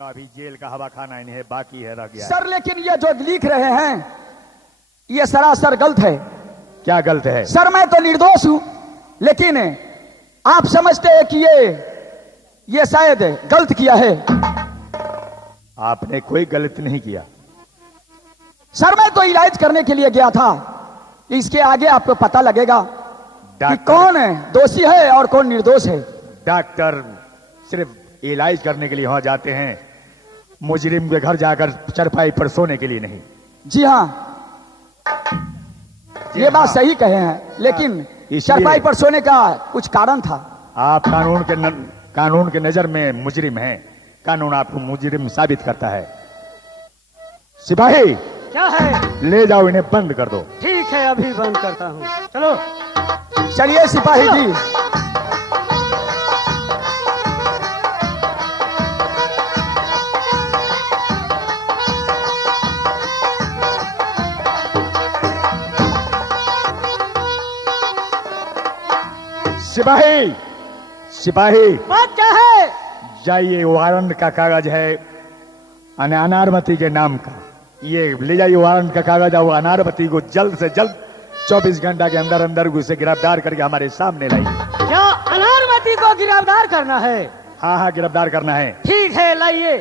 अभी जेल का हवा खाना इन्हें बाकी है, रह गया सर। लेकिन ये जो लिख रहे हैं ये सरासर गलत है। क्या गलत है? सर मैं तो निर्दोष हूं, लेकिन आप समझते हैं कि ये शायद गलत किया है। आपने कोई गलत नहीं किया। सर मैं तो इलाज करने के लिए गया था। इसके आगे आपको पता लगेगा कि कौन दोषी है और कौन निर्दोष है। डॉक्टर सिर्फ इलाज करने के लिए वहां जाते हैं, मुजरिम के घर जाकर चरपाई पर सोने के लिए नहीं। जी हाँ, ये बात सही कहे हैं, लेकिन चरपाई पर सोने का कुछ कारण था। आप कानून के नजर में मुजरिम हैं। कानून आपको मुजरिम साबित करता है। सिपाही क्या है? ले जाओ, इन्हें बंद कर दो। ठीक है, अभी बंद करता हूँ। चलो चलिए सिपाही जी। सिपाही सिपाही बात क्या है? जाइए, वारंट का कागज है अनारवती के नाम का। ये ले जाइए वारंट का कागज, और अनारवती को जल्द से जल्द 24 घंटा के अंदर अंदर उसे गिरफ्तार करके हमारे सामने लाइए। क्या अनारवती को गिरफ्तार करना है? हाँ हाँ, गिरफ्तार करना है। ठीक है, लाइए।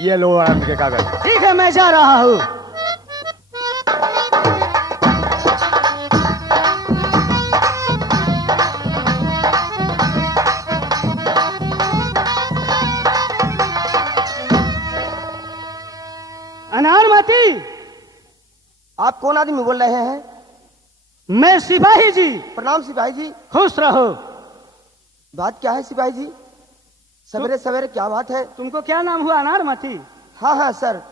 ये लो वारंट के कागज। ठीक है, मैं जा रहा हूँ। अनारवती, आप कौन आदमी बोल रहे हैं? मैं सिपाही जी। प्रणाम सिपाही जी। खुश रहो। बात क्या है सिपाही जी? सवेरे सवेरे क्या बात है? तुमको क्या नाम हुआ? अनारवती? हाँ हाँ सर।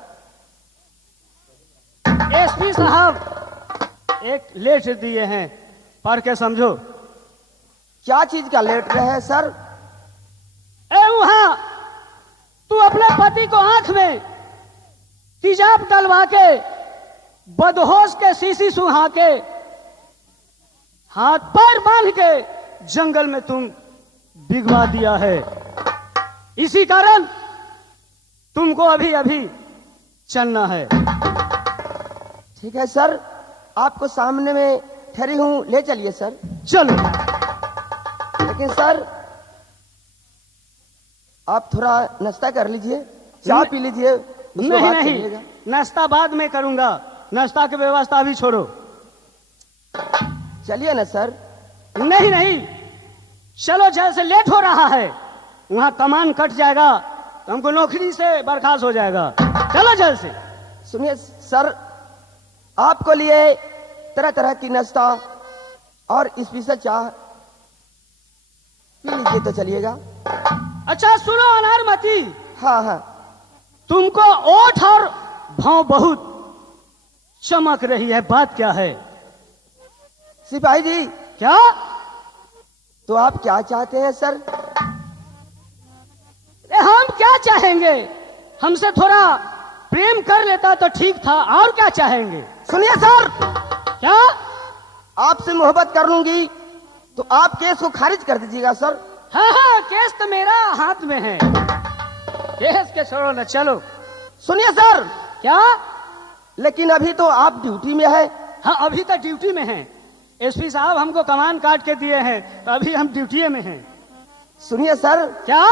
एसपी साहब एक लेटर दिए हैं, पढ़ के समझो। क्या चीज का लेटर है सर? वहां तू अपने पति को आंख में तेजाब डलवा के, बदहोश के शीशी सुहा के, हाथ पैर बांध के जंगल में तुम भिगवा दिया है। इसी कारण तुमको अभी अभी चलना है। ठीक है सर, आपको सामने में ठहरी हूं, ले चलिए सर। चलो। लेकिन सर आप थोड़ा नाश्ता कर लीजिए, चाय पी लीजिए, उसके नहीं बाद नहीं, चलिएगा। नाश्ता बाद में करूंगा। नाश्ता की व्यवस्था अभी छोड़ो। चलिए ना सर। नहीं नहीं, चलो, जल्द से लेट हो रहा है। वहां कमान कट जाएगा तो हमको नौकरी से बर्खास्त हो जाएगा। चलो जल्द से। सुनिए सर, आपको लिए तरह तरह की नाश्ता और स्पेशल चाय पी लीजिए तो चलिएगा। अच्छा सुनो अनारवती, हाँ हाँ। तुमको ओठ और भाव बहुत चमक रही है, बात क्या है? सिपाही जी, क्या? तो आप क्या चाहते हैं सर? हम क्या चाहेंगे? हमसे थोड़ा प्रेम कर लेता तो ठीक था, और क्या चाहेंगे? सुनिए सर, क्या? आपसे मोहब्बत कर लूंगी तो आप केस को खारिज कर दीजिएगा सर। हाँ हाँ, केस तो मेरा हाथ में है। केस के छोड़ो ना, चलो। सुनिए सर, क्या? लेकिन अभी तो आप ड्यूटी में है। हाँ, अभी तक ड्यूटी में हैं। एसपी साहब हमको कमान काट के दिए हैं, तो अभी हम ड्यूटी में हैं। सुनिए सर, क्या?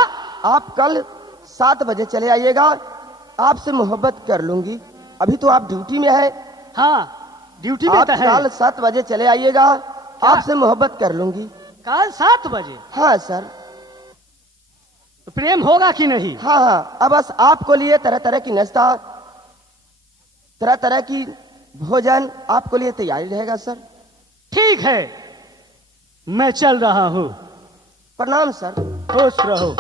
आप कल 7 बजे चले आइएगा, आपसे मोहब्बत कर लूंगी। अभी तो आप ड्यूटी में है। हाँ, ड्यूटी में आप तो है। कल 7 बजे चले आइएगा, आपसे मोहब्बत कर लूंगी। कल 7 बजे? हाँ सर। तो प्रेम होगा कि नहीं? हाँ हाँ, अब बस आपको लिए तरह तरह की नाश्ता, तरह तरह की भोजन आपको लिए तैयारी रहेगा सर। ठीक है, मैं चल रहा हूँ। प्रणाम सर। खुश रहो।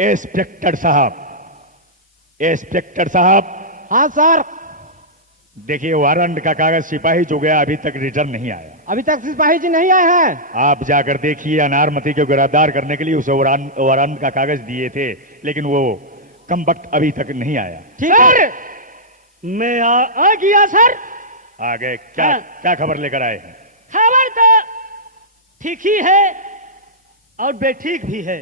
इंस्पेक्टर साहब, इंस्पेक्टर साहब। हाँ सर। देखिए वारंट का कागज सिपाही जो गया अभी तक रिटर्न नहीं आया। अभी तक सिपाही जी नहीं आए हैं। आप जाकर देखिए, अनारमती को गिरफ्तार करने के लिए उसे वारंट का कागज दिए थे, लेकिन वो कम वक्त अभी तक नहीं आया। ठीक है, मैं आ गया सर। आ गए क्या? हाँ। क्या खबर लेकर आए हैं? खबर तो ठीक ही है और बेठीक भी है।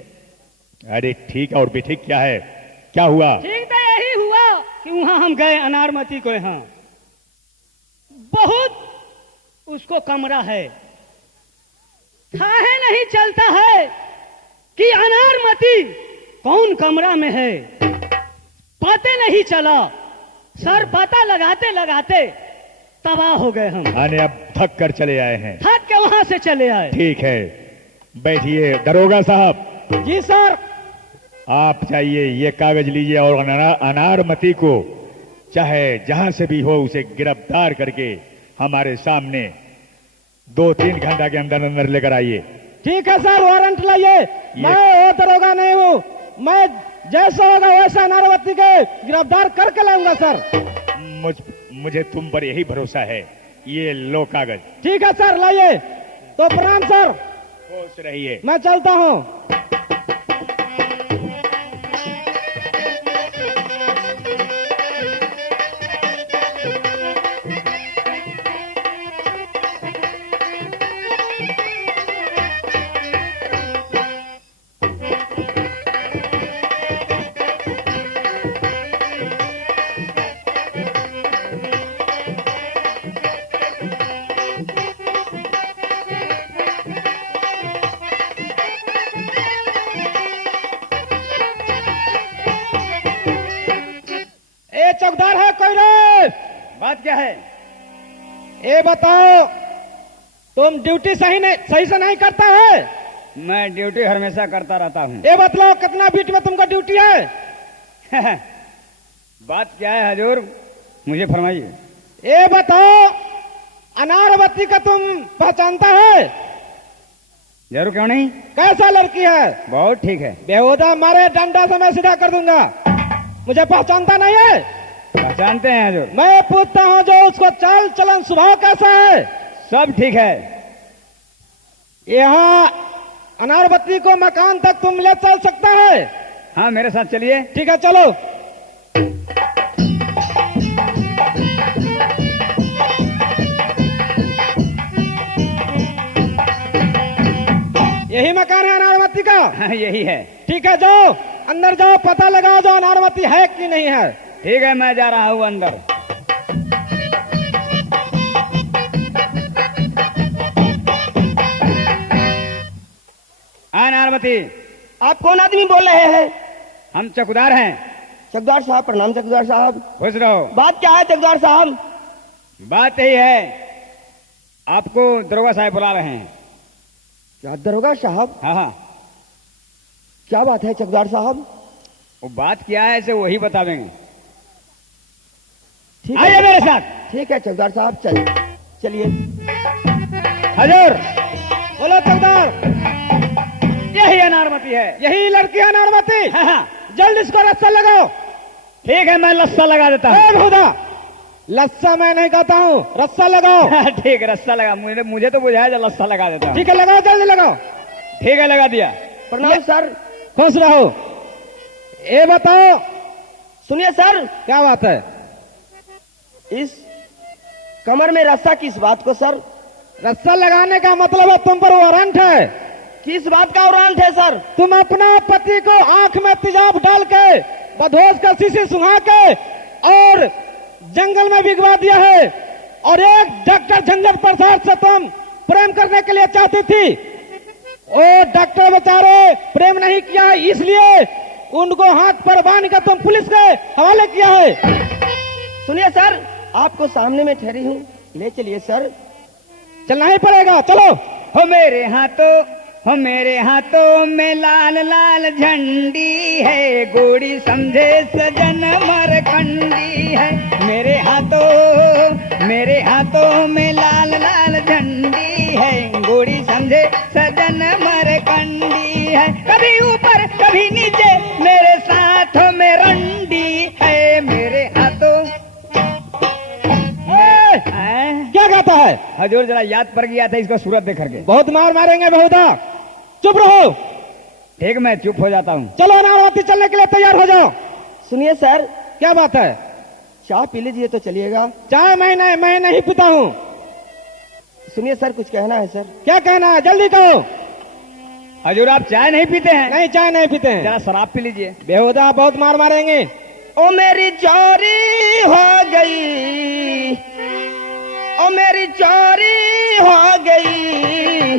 अरे ठीक और बेठीक क्या है? क्या हुआ? ठीक तो यही हुआ कि वहां हम गए अनारमती को, यहाँ बहुत उसको कमरा है, थाहे नहीं चलता है कि अनारमती कौन कमरा में है, पता नहीं चला। सर पता लगाते लगाते तबाह हो गए हम। आने अब थक कर चले आए हैं। थक के वहां से चले आए। ठीक है, बैठिए। दरोगा साहब। जी सर। आप जाइए, ये कागज लीजिए और अनारमती को चाहे जहां से भी हो उसे गिरफ्तार करके हमारे सामने 2-3 घंटा के अंदर अंदर लेकर आइए। ठीक है सर, वारंट लाइए। मैं वो दरोगा नहीं हूँ, मैं जैसा होगा वैसा अनारवती के गिरफ्तार करके लाऊंगा सर। मुझे तुम पर यही भरोसा है। ये लो कागज। ठीक है सर, लाइए। तो प्रणाम सर। खुश रहिए। मैं चलता हूँ। चौकीदार है कोई रे? बात क्या है? ये बताओ, तुम ड्यूटी सही से नहीं करता है? मैं ड्यूटी हमेशा करता रहता हूँ। ये बतलाओ, कितना बीट में तुमका ड्यूटी है? बात क्या है हजूर, मुझे फरमाइए। ये बताओ, अनारवती का तुम पहचानता है? जरूर, क्यों नहीं। कैसा लड़की है? बहुत ठीक है। बेहुदा मारे डंडा से मैं सीधा कर दूंगा। मुझे पहचानता नहीं है? पहचानते हैं हजूर। मैं पूछता हूँ, जो उसको चाल चलन स्वभाव कैसा है? सब ठीक है। यहाँ अनारवती को मकान तक तुम ले चल सकता है? हाँ, मेरे साथ चलिए। ठीक है, चलो। यही मकान है अनारवती का? हाँ, यही है। ठीक है, जाओ अंदर जाओ, पता लगाओ जो अनारवती है कि नहीं है। ठीक है, मैं जा रहा हूँ अंदर। अनारवती, आप कौन आदमी बोल रहे हैं? हम चौकीदार हैं। चकदार साहब प्रणाम। चकदार साहब, खुश रहो। बात क्या है चकदार साहब? बात यही है, आपको दरोगा साहब बुला रहे हैं। क्या दरोगा साहब? हाँ हाँ। क्या बात है चकदार साहब? वो बात क्या है इसे वही बतावेंगे। ठीक आइए है, मेरे साथ। ठीक है चकदार साहब, चलिए। हजूर, बोलो चौकीदार। यही अनारमती है। यही लड़की है अनारवती? हाँ हाँ। जल्द इसको रस्सा लगाओ। ठीक है, मैं लस्सा लगा देता हूँ। बेहुदा, लस्सा मैं नहीं कहता हूँ, रस्सा लगाओ। ठीक है, रस्सा लगा। मुझे तो बुझाया जो लस्सा लगा देता हूँ। ठीक है, लगाओ, जल्दी लगाओ। ठीक है, लगा दिया। प्रणाम सर। खुश रहो। ये बताओ, सुनिए सर, क्या बात है? इस कमर में रस्सा किस बात को सर? रस्सा लगाने का मतलब है तुम पर वारंट है। किस बात का वारंट है सर? तुम अपना पति को आंख में तेजाब डाल के, बदहोश का शीशी सुंघा के और जंगल में भिगवा दिया है, और एक डॉक्टर झंझट प्रसाद से तुम प्रेम करने के लिए चाहती थी। वो डॉक्टर बेचारे प्रेम नहीं किया, इसलिए उनको हाथ पर बांध कर तुम पुलिस के हवाले किया है। सुनिए सर, आपको सामने में ठहरी हूँ, ले चलिए सर। चलना ही पड़ेगा, चलो। हो मेरे हाथों में लाल लाल झंडी है, गोड़ी समझे सजन मरकंडी है। मेरे हाथों में लाल लाल झंडी है, गोड़ी समझे सजन मरकंडी है। कभी ऊपर कभी नीचे मेरे साथ में रंडी है। मेरे हजूर जरा याद पड़ गया था इसको सूरत देख करके। बहुत मार मारेंगे बहुधा, चुप रहो। ठीक, मैं चुप हो जाता हूँ। चलो अनारवती चलने के लिए तैयार हो जाओ। सुनिए सर, क्या बात है? चाय पी लीजिए तो चलिएगा। चाय मैं नहीं पीता हूँ। सुनिए सर, कुछ कहना है सर। क्या कहना है, जल्दी कहो। हजूर आप चाय नहीं पीते हैं? नहीं, चाय नहीं पीते हैं। जरा शराब पी लीजिए। बेहुदा बहुत मार मारेंगे। ओ मेरी चोरी हो गई, ओ मेरी चोरी हो गई,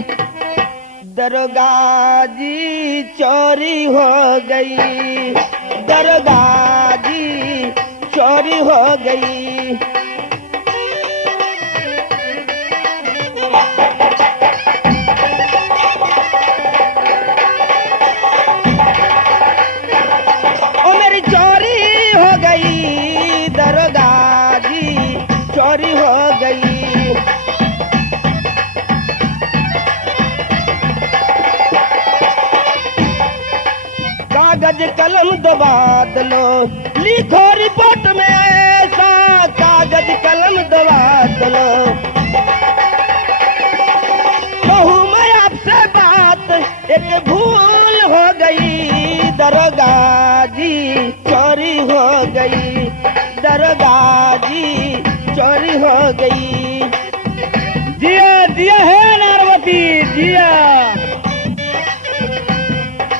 दरोगा जी चोरी हो गई, दरोगा जी चोरी हो गई। ओ मेरी चोरी हो गई, दरोगा जी चोरी हो गई। कागज कलम दबा दलो, लिखो रिपोर्ट में ऐसा, कागज कलम दबा दलो। कहूँ मैं आपसे बात, एक भूल हो गई, दरोगा जी चोरी हो गई, दरोगा जी चोरी हो गई। जिया जिया है नारवती, जिया।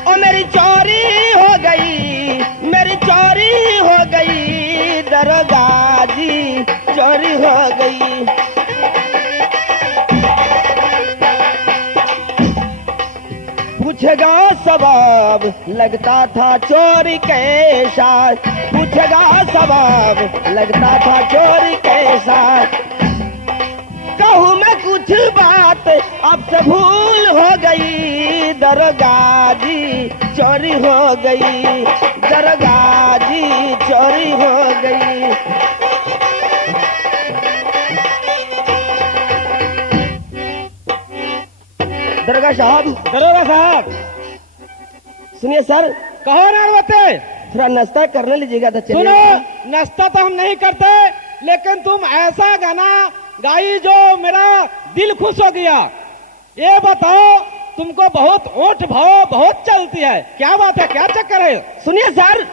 ओ मेरी चोरी हो गई, मेरी चोरी हो गई, दरोगा जी चोरी हो गई। पूछेगा सवाब, लगता था चोरी कैसा, पूछेगा सवाब, लगता था चोरी कैसा। कहूँ मैं कुछ बात, आपसे भूल हो गई, दरोगा जी चोरी हो गई, दरोगा जी चोरी हो गई। दरोगा साहब, सुनिए सर। कहो नारवती, थोड़ा नाश्ता करने लीजिएगा तो सुनो, चलिए। नाश्ता तो हम नहीं करते, लेकिन तुम ऐसा गाना गाई जो मेरा दिल खुश हो गया। ये बताओ, तुमको बहुत ओठ भाव बहुत चलती है, क्या बात है, क्या चक्कर है? सुनिए सर,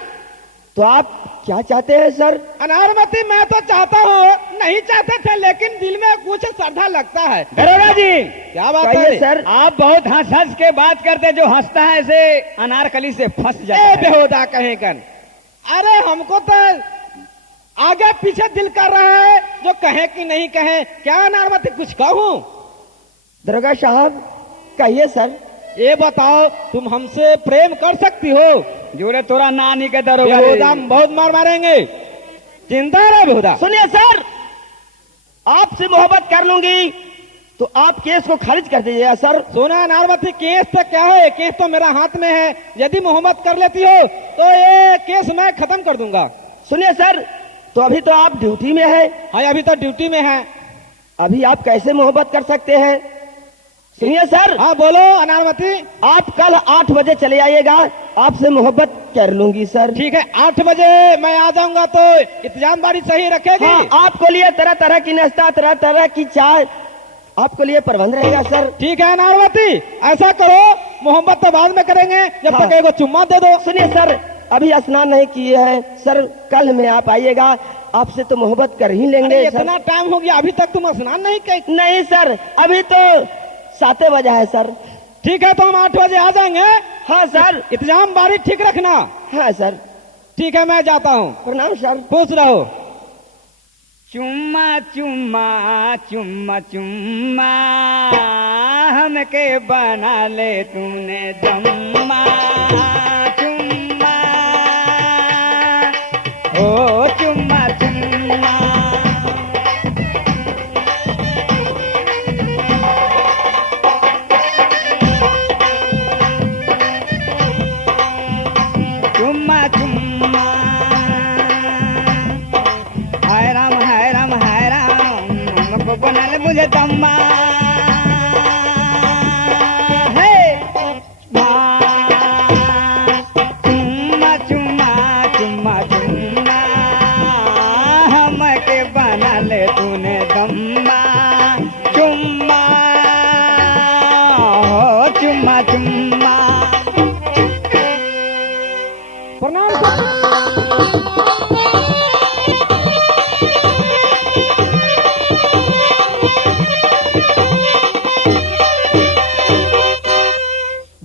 तो आप क्या चाहते हैं सर? अनारवती, मैं तो चाहता हूँ, नहीं चाहते थे लेकिन दिल में कुछ श्रद्धा लगता है। दरोगा जी, क्या बात कहिए है सर। आप बहुत हंस हंस के बात करते, जो हंसता है ऐसे अनारकली से फंस जाता ए है। बेहुदा कहीं कन। अरे हमको तो आगे पीछे दिल कर रहा है, जो कहे कि नहीं कहे। क्या अनारवती, कुछ कहूँ? दरोगा साहब कहिए सर। ये बताओ, तुम हमसे प्रेम कर सकती हो? जोरे तोरा नानी के दरोगा रे। बेहुदा हम बहुत मार मारेंगे, चिंता है बेहुदा। सुनिए सर, आपसे मोहब्बत कर लूंगी तो आप केस को खारिज कर दीजिएगा सर। सोना नारवती, केस तो क्या है, केस तो मेरा हाथ में है। यदि मोहब्बत कर लेती हो तो ये केस मैं खत्म कर दूंगा। सुनिए सर, तो अभी तो आप ड्यूटी में है, हाँ, अभी तो ड्यूटी में है। अभी आप कैसे मोहब्बत कर सकते हैं? सुनिए सर, हाँ बोलो अनारवती। आप कल 8 बजे चले आइएगा, आपसे मोहब्बत कर लूंगी सर। ठीक है, 8 बजे मैं आ जाऊंगा, तो इंतजाम बारी सही रखेगी? हाँ, आपको लिए तरह तरह की नाश्ता, तरह तरह की चाय, आपको लिए प्रबंध रहेगा सर। ठीक है नारवती, ऐसा करो, मोहब्बत तो बाद में करेंगे, जब हाँ। तक एक चुम्मा दे दो। सुनिए सर, अभी स्नान नहीं किए हैं सर, कल में आप आइएगा, आपसे तो मोहब्बत कर ही लेंगे अरे सर। इतना टाइम हो गया, अभी तक तुम स्नान नहीं किए? नहीं सर, अभी तो 7 बजे है सर। ठीक है, तो हम 8 बजे आ जाएंगे। हाँ सर। इंतजाम बारी ठीक रखना। हाँ सर। ठीक है, मैं जाता हूँ। प्रणाम सर। खुश रहो। चुम्मा चुम्मा चुम्मा चुम्मा, हमके बना ले तूने जम्मा। चुम्मा ओ चुम्मा चुम्मा, चुम्मा चुम्मा, हाय राम हाय राम हाय राम, हमको बना ले मुझे दम्मा। हे चुम्मा चुम्मा चुम्मा चुम्मा, हमके बना ले तूने दम्मा। चुम्मा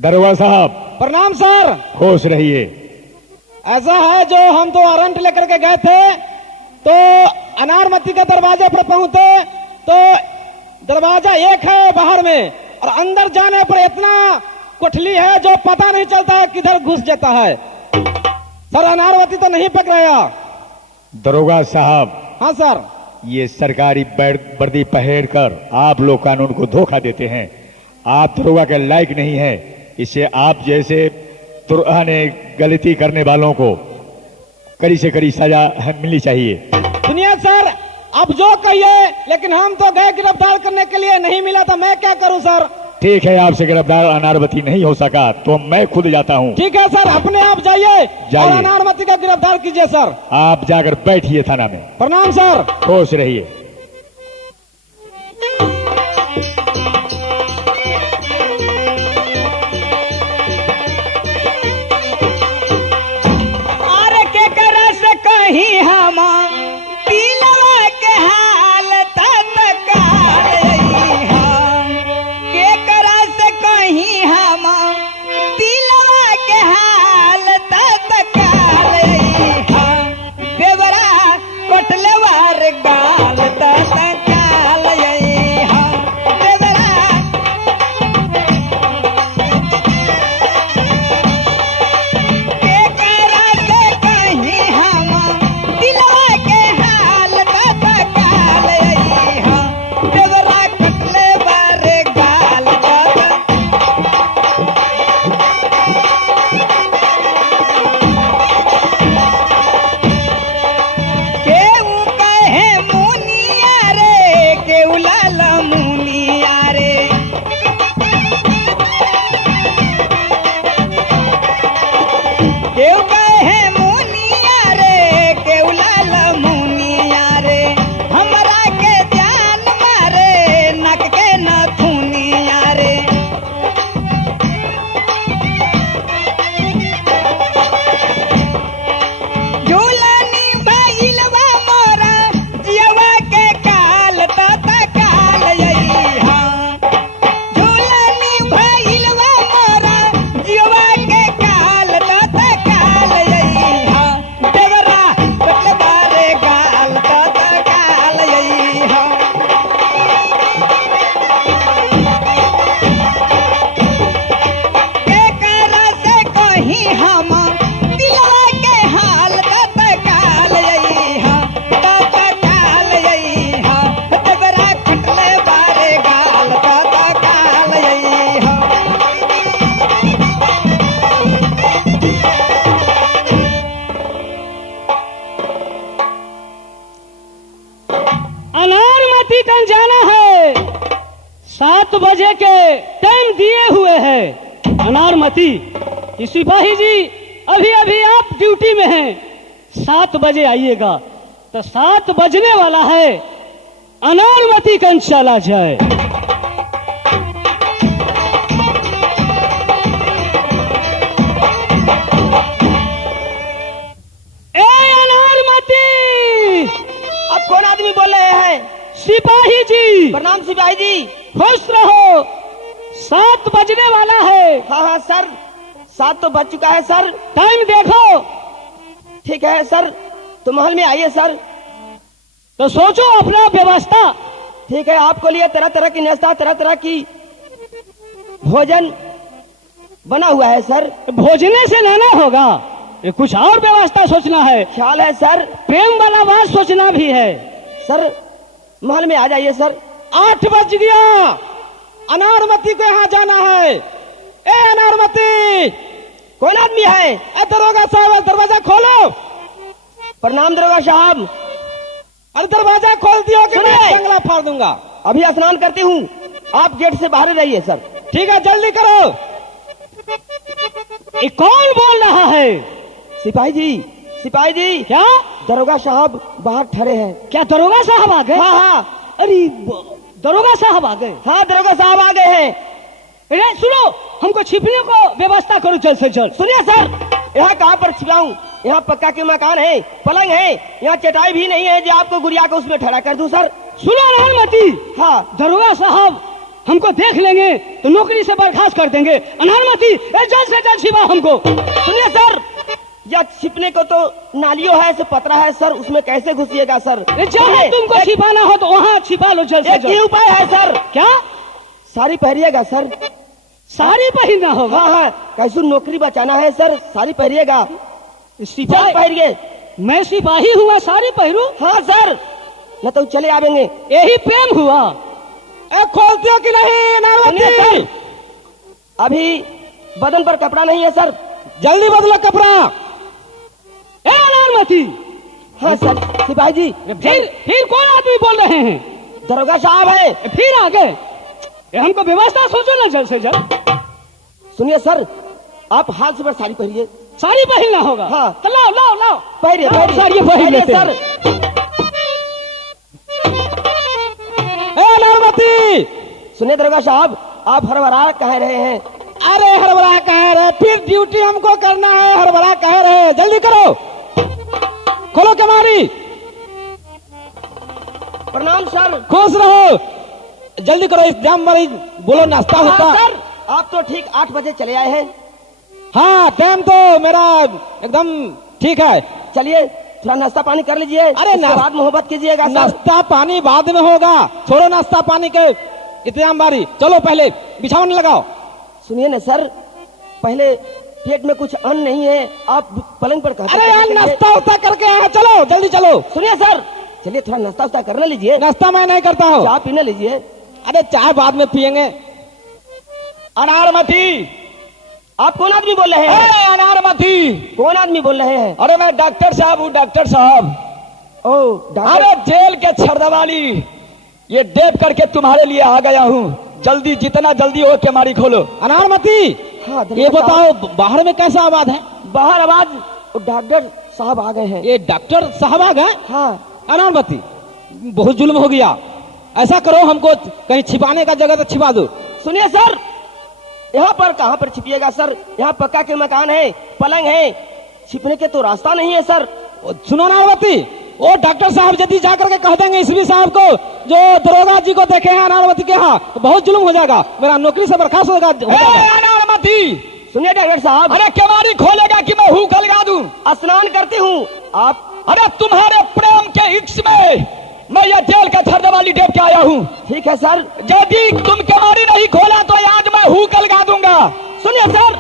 दरोगा साहब प्रणाम सर। खुश रहिए। ऐसा है, जो हम तो वारंट लेकर के गए थे तो अनारमती के दरवाजे पर पहुंचे तो दरवाजा एक है बाहर में, और अंदर जाने पर इतना कोठली है जो पता नहीं चलता है किधर घुस जाता है। सर अनारवती तो नहीं पकड़ाया। दरोगा साहब, हाँ सर। ये सरकारी वर्दी पहन कर आप लोग कानून को धोखा देते हैं। आप दरोगा के लायक नहीं है। इसे आप जैसे ने गलती करने वालों को कड़ी से कड़ी सजा मिलनी चाहिए। सुनिए सर, अब जो कहिए, लेकिन हम तो गए गिरफ्तार करने के लिए, नहीं मिला तो मैं क्या करूं सर। ठीक है, आपसे गिरफ्तार अनारवती नहीं हो सका तो मैं खुद जाता हूं। ठीक है सर, अपने आप जाइए और अनारवती का गिरफ्तार कीजिए सर। आप जाकर बैठिए थाना में। प्रणाम सर। खुश रहिए। अरे के करा से कहीं हम पीलवा के हाल तब के करा से कहीं हम पीलवा के हाल तब बेवरा कटलेवार गाल तब जाना है। 7 बजे के टाइम दिए हुए हैं। अनारमती कि सिपाही जी अभी अभी आप ड्यूटी में हैं, 7 बजे आइएगा। तो 7 बजने वाला है, अनारमती कंच चला जाए। ए अनारमती! अब कौन आदमी बोल रहे हैं? सिपाही जी। प्रणाम सिपाही जी। खुश रहो, 7 बजने वाला है। हाँ हाँ सर, 7 तो बज चुका है सर। टाइम देखो। ठीक है सर, तो महल में आइए सर। तो सोचो अपना व्यवस्था। ठीक है, आपको लिए तरह तरह की नाश्ता, तरह तरह की भोजन बना हुआ है सर। भोजने से लेना होगा, ये कुछ और व्यवस्था सोचना है। ख्याल है सर। प्रेम वाला बात सोचना भी है सर। महल में आ जाइए सर। 8 बज गया, अनारमती को यहाँ जाना है। ए अनारमती! कौन आदमी है? ए दरोगा साहब, दरवाजा खोलो। प्रणाम दरोगा साहब। अरे दरवाजा खोल दियो कि मैं सुनिए। जंगला फाड़ दूंगा। अभी स्नान करती हूँ, आप गेट से बाहर रहिए सर। ठीक है, जल्दी करो। ये कौन बोल रहा है? सिपाही जी, सिपाही जी। क्या? दरोगा साहब बाहर ठहरे हैं। क्या दरोगा साहब आ गए? हाँ हाँ। अरे दरोगा साहब आ गए? हाँ, दरोगा साहब आ गए हैं। अरे सुनो, हमको छिपने को व्यवस्था करो जल्द से जल्द। सुनिए सर, यहाँ कहाँ पर छिपाऊं? यहाँ पक्का के मकान है, पलंग है, यहाँ चटाई भी नहीं है जो आपको गुड़िया को उसमें ठहरा कर दूं सर। सुनो अनारमती। हाँ। दरोगा साहब हमको देख लेंगे तो नौकरी से बर्खास्त कर देंगे। अनारमती जल्द से जल्द छिपा हमको। सुनिए सर, यह छिपने को तो नालियों है, से पतरा है सर, उसमें कैसे घुसिएगा सर? जहाँ तुमको छिपाना हो तो वहाँ छिपा लो जल्द से एक ही जल्द। उपाय है सर। क्या साड़ी पहनिएगा सर। साड़ी पहनना होगा? हाँ हाँ, कैसे नौकरी बचाना है सर, साड़ी पहनिएगा। सिपाही पहनिए। मैं सिपाही हुआ साड़ी पहरू? हाँ सर, न तो चले आवेंगे। यही प्रेम हुआ। खोलते हो कि नहीं सुनिए अनारवती? सर, अभी बदन पर कपड़ा नहीं है सर। जल्दी बदलो कपड़ा। ए अनारमती, हाँ सर। सिपाही जी, फिर कौन आदमी बोल रहे हैं? दरोगा साहब है। फिर आ गए? हमको व्यवस्था सोचो ना जल्द से जल्द। सुनिए सर, आप हाथ से पर साड़ी पहनिए। साड़ी पहनना होगा? हाँ। तो लाओ लाओ लाओ। पहनिए लाओ, साड़ी पहन लेते हैं। सर। अनारवती, सुनिए दरोगा साहब, आप हरभरा कह रहे हैं। अरे हरबरा कह रहे, फिर ड्यूटी हमको करना है। हरबरा कह रहे, जल्दी करो, खोलो कमारी। प्रणाम सर। खुश रहो, जल्दी करो, इस जाम वाली बोलो नाश्ता होता। हाँ सर, आप तो ठीक 8 बजे चले आए हैं। हाँ, टाइम तो मेरा एकदम ठीक है। चलिए थोड़ा नाश्ता पानी कर लीजिए। अरे उसके बाद मोहब्बत कीजिएगा सर। नाश्ता पानी बाद में होगा, छोड़ो नाश्ता पानी के इंतजाम बारी। चलो पहले बिछावन लगाओ। सुनिए ना सर, पहले पेट में कुछ अन्न नहीं है, आप पलंग पर कहते अरे यार, नाश्ता उस्ता करके आए हैं, चलो जल्दी चलो। सुनिए सर, चलिए थोड़ा नाश्ता उस्ता करने लीजिए। नाश्ता मैं नहीं करता हूँ। चाय पीने लीजिए। अरे चाय बाद में पियेंगे। अनारमती, आप कौन आदमी बोल रहे हैं? अनारमती, कौन आदमी बोल रहे हैं? अरे मैं डॉक्टर साहब हूँ, डॉक्टर साहब। ओ डॉक्टर, अरे जेल के छरदवाली ये डेप करके तुम्हारे लिए आ गया हूँ। जल्दी, जितना जल्दी हो केमारी खोलो। अनारमती, हाँ, ये बताओ बाहर में कैसा आवाज है? बाहर आवाज, डॉक्टर साहब आ गए हैं। ये डॉक्टर साहब आ गए? हाँ। अनारमती, बहुत जुल्म हो गया। ऐसा करो, हमको कहीं छिपाने का जगह तो छिपा दो। सुनिए सर, यहाँ पर कहाँ पर छिपिएगा सर? यहाँ पक्का के मकान है, पलंग है, छिपने के तो रास्ता नहीं है सर। सुनो अनारवती, वो डॉक्टर साहब यदि जाकर के कह देंगे इसवी साहब को, जो दरोगा जी को देखे हैं अनारवती के यहाँ, तो बहुत जुल्म हो जाएगा, मेरा नौकरी से बर्खास्त होगा। अनारवती, सुनिए डॉक्टर साहब, अरे केवाड़ी खोलेगा कि मैं हुक लगा दूं? स्नान करती हूँ आप। अरे तुम्हारे प्रेम के इश्क में मैं ये जेल का छरदवाली डेप के आया हूँ। ठीक है सर। यदि तुम केवाड़ी नहीं खोला तो आज मैं हुक लगा दूंगा। सुनिए सर।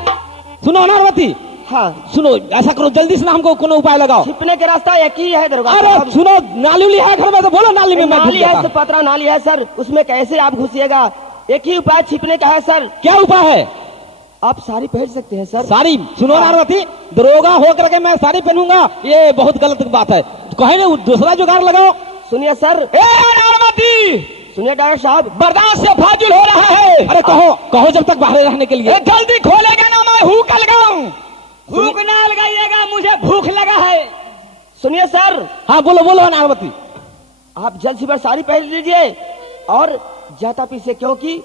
सुनो अनारवती, हाँ, सुनो, ऐसा करो, जल्दी से ना हमको कोनो उपाय लगाओ। छिपने के रास्ता एक ही है दरोगा अरे साहब। सुनो, नाली उली है घर में तो बोलो, नाली में मैं घुस नाली है, जाता। से पतरा नाली है सर, उसमें कैसे आप घुसिएगा? एक ही उपाय छिपने का है सर। क्या उपाय है? आप साड़ी पहन सकते हैं सर। साड़ी? सुनो अनारवती, दरोगा हो करके मैं साड़ी पहनूंगा, ये बहुत गलत बात है। कहे ना दूसरा जुगाड़ लगाओ। सुनिए सर। ए अनारवती, सुनिए डॉक्टर साहब, बर्दाश्त से फाजिल हो रहा है। अरे कहो कहो, जब तक बाहर रहने के लिए। जल्दी खोलेगा ना, मैं हुक लगाऊं। भूख ना लगाइएगा, मुझे भूख लगा है। सुनिए सर। हाँ बोलो बोलो अनारवती। आप जल्द से जल्द साड़ी पहन लीजिए और जाता पीसे, क्योंकि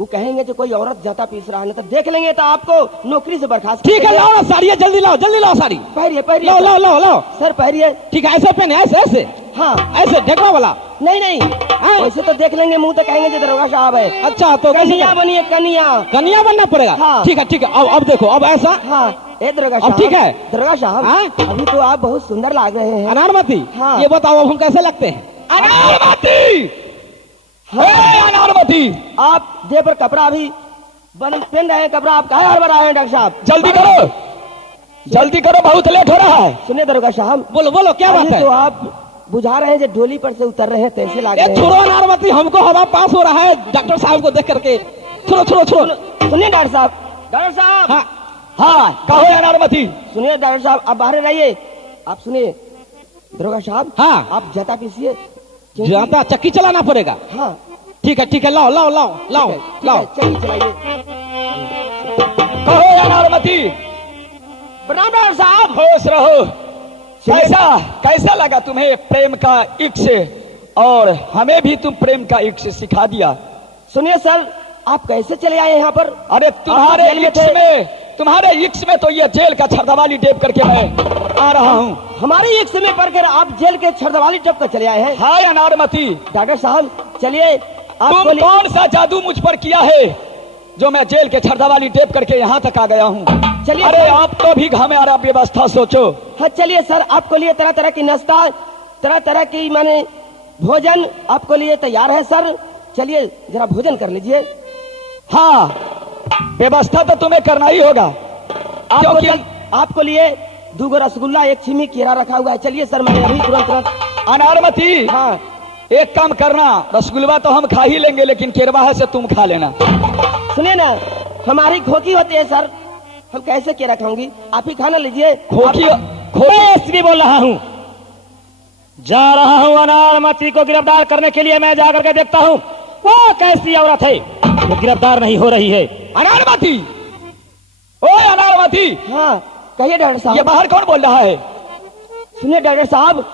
वो कहेंगे जो कोई औरत जाता पीस रहा है, तो देख लेंगे तो आपको नौकरी से बर्खास्त। ठीक है, लाओ साड़ी, जल्दी लाओ, जल्दी लाओ साड़ी। पहनिए पहनिए। लाओ लाओ लाओ लाओ। सर पहनिए। ठीक है, ऐसे पहने, ऐसे ऐसे। हाँ, ऐसे ढेकवा वाला? नहीं नहीं, वैसे तो देख लेंगे, मुंह तो कहेंगे जो दरोगा साहब है। अच्छा, तो कन्या बनिए, कन्या। कन्या बनना पड़ेगा? हाँ। ठीक है ठीक है, अब देखो, अब ऐसा। हाँ, ए दरोगा अब साहब। ठीक है? दरोगा साहब, हाँ? अभी तो आप बहुत सुंदर लग रहे हैं। अनारवती, हाँ। ये बताओ अब हम कैसे लगते हैं? अनारवती, अनारवती, आप देह पर कपड़ा अभी पहन रहे हैं, कपड़ा आप काहे हड़बड़ा रहे हैं डॉक्टर साहब? जल्दी करो, जल्दी करो, बहुत लेट हो रहा है। सुनिए दरोगा साहब, बोलो बोलो, क्या बात अभी है? तो आप बुझा रहे हैं जो डोली पर से उतर रहे हैं, तैसे लग ये रहे छोड़ो हैं। अनारवती, हमको हवा पास हो रहा है डॉक्टर साहब को देख करके। छोड़ो छोड़ो छोड़ो। सुनिए डॉक्टर साहब। डॉक्टर साहब। हाँ हाँ, कहो अनारवती। सुनिए डॉक्टर साहब, आप बाहर रहिए। आप सुनिए दरोगा साहब। हाँ। आप जाता पीसिए। जाता चक्की चलाना पड़ेगा? हाँ ठीक है, लाओ लाओ लाओ लाओ लाओ। चलिए चलाइए। कहो अनारवती। प्रणाम डॉक्टर साहब। खुश रहो। कैसा लगा तुम्हें प्रेम का इक्स, और हमें भी तुम प्रेम का इक्स सिखा दिया। सुनिए सर, आप कैसे चले आए यहाँ पर? अरे तुम्हारे जेल में इक्स थे? तुम्हारे इक्स में तो ये जेल का छरदवाली डेप करके मैं आ रहा हूँ। हमारी एक समय पढ़कर आप जेल के छरदवाली टप कर चले आए हैं। हाय अनारवती। डॉक्टर साहब चलिए, तुम कौन सा जादू मुझ पर किया है जो मैं जेल के छर्दावाली टेप करके यहाँ तक आ गया हूँ? चलिए अरे आप तो भी हमारा व्यवस्था सोचो। हाँ चलिए सर, आपको लिए तरह तरह की नाश्ता, तरह तरह की माने भोजन आपको लिए तैयार है सर। चलिए जरा भोजन कर लीजिए। हाँ, व्यवस्था तो तुम्हें करना ही होगा। आपको लिए 2 रसगुल्ला, 1 छिमी केरा रखा हुआ है। चलिए सर, मैंने अभी तुरंत अनारमती, हाँ एक काम करना, रसगुल्ला तो हम खा ही लेंगे, लेकिन केरवा है से तुम खा लेना। सुनिए ना, हमारी खोखी होती है सर, हम कैसे केरा खाऊंगी? आप ही खाना लीजिए। खोखी मैं भी बोल रहा हूँ, जा रहा हूँ अनारमती को गिरफ्तार करने के लिए। मैं जाकर के देखता हूँ वो कैसी औरत है जो गिरफ्तार नहीं हो रही है। अनारमती, ओ अनारमती। हाँ कहिए डॉक्टर ये साहब। बाहर कौन बोल रहा है? सुनिए डॉक्टर साहब,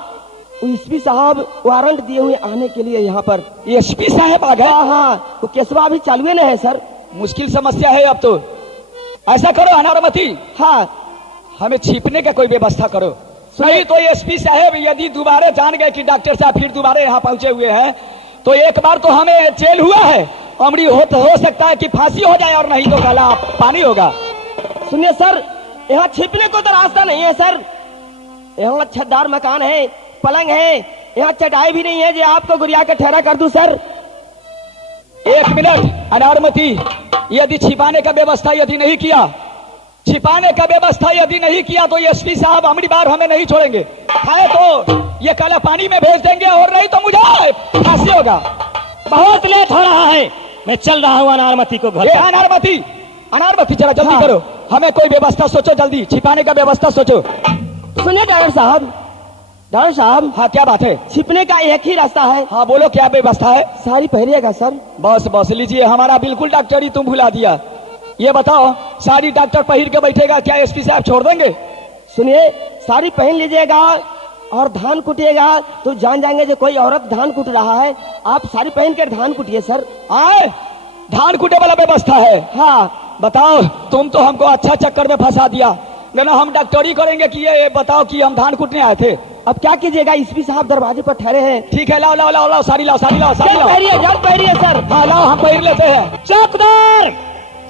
एसपी साहब वारंट दिए हुए आने के लिए यहाँ पर। एसपी साहब आ गए? हाँ हाँ, वो केसवा अभी चालू ही नहीं है सर। मुश्किल समस्या है अब तो। ऐसा करो अनारमती, हाँ हमें छिपने का कोई व्यवस्था करो। नहीं तो एसपी साहब यदि दोबारा जान गए कि डॉक्टर साहब फिर दोबारा यहाँ पहुंचे हुए हैं, तो एक बार तो हमें जेल हुआ है, अमरी हो सकता है कि फांसी हो जाए, और नहीं तो गला पानी होगा। सुनिए सर, यहाँ छिपने को तो रास्ता नहीं है सर। यहाँ छतदार मकान है, पलंग है, यहाँ चटाई भी नहीं है जो आपको गुरिया के ठहरा कर दूं सर। 1 मिनट अनारमती, यदि छिपाने का व्यवस्था यदि नहीं किया, छिपाने का व्यवस्था यदि नहीं किया तो एसपी साहब अमरी बार हमें नहीं छोड़ेंगे। है तो ये काला पानी में भेज देंगे, और नहीं तो मुझे फांसी होगा। बहुत लेट हो रहा है, मैं चल रहा हूँ अनारमती को घर। अनारमती, अनारमती जरा जल्दी करो, हमें कोई व्यवस्था सोचो, जल्दी छिपाने का व्यवस्था सोचो। सुनिए डॉक्टर साहब, डॉक्टर साहब। हाँ क्या बात है? छिपने का एक ही रास्ता है। हाँ बोलो, क्या व्यवस्था है? साड़ी पहनिएगा सर। बस बस लीजिए, हमारा बिल्कुल डॉक्टर ही तुम भुला दिया। ये बताओ, साड़ी डॉक्टर पहन के बैठेगा, क्या एसपी साहब छोड़ देंगे? सुनिए, साड़ी पहन लीजिएगा और धान कुटिएगा तो जान जाएंगे जो कोई औरत धान कुट रहा है। आप साड़ी पहन कर धान कुटिए सर। आए, धान कुटे वाला व्यवस्था है? हाँ बताओ, तुम तो हमको अच्छा चक्कर में फंसा दिया, लेकिन हम डॉक्टरी करेंगे कि ये बताओ कि हम धान कुटने आए थे। अब क्या कीजिएगा, एसपी साहब दरवाजे पर ठहरे हैं। ठीक है, लाओ लाओ लाओ लाओ साड़ी लाओ, साड़ी लाओ, साड़ी लाओ। जल्द पहनिए सर। हाँ लाओ, हम पहन लेते हैं। चौकीदार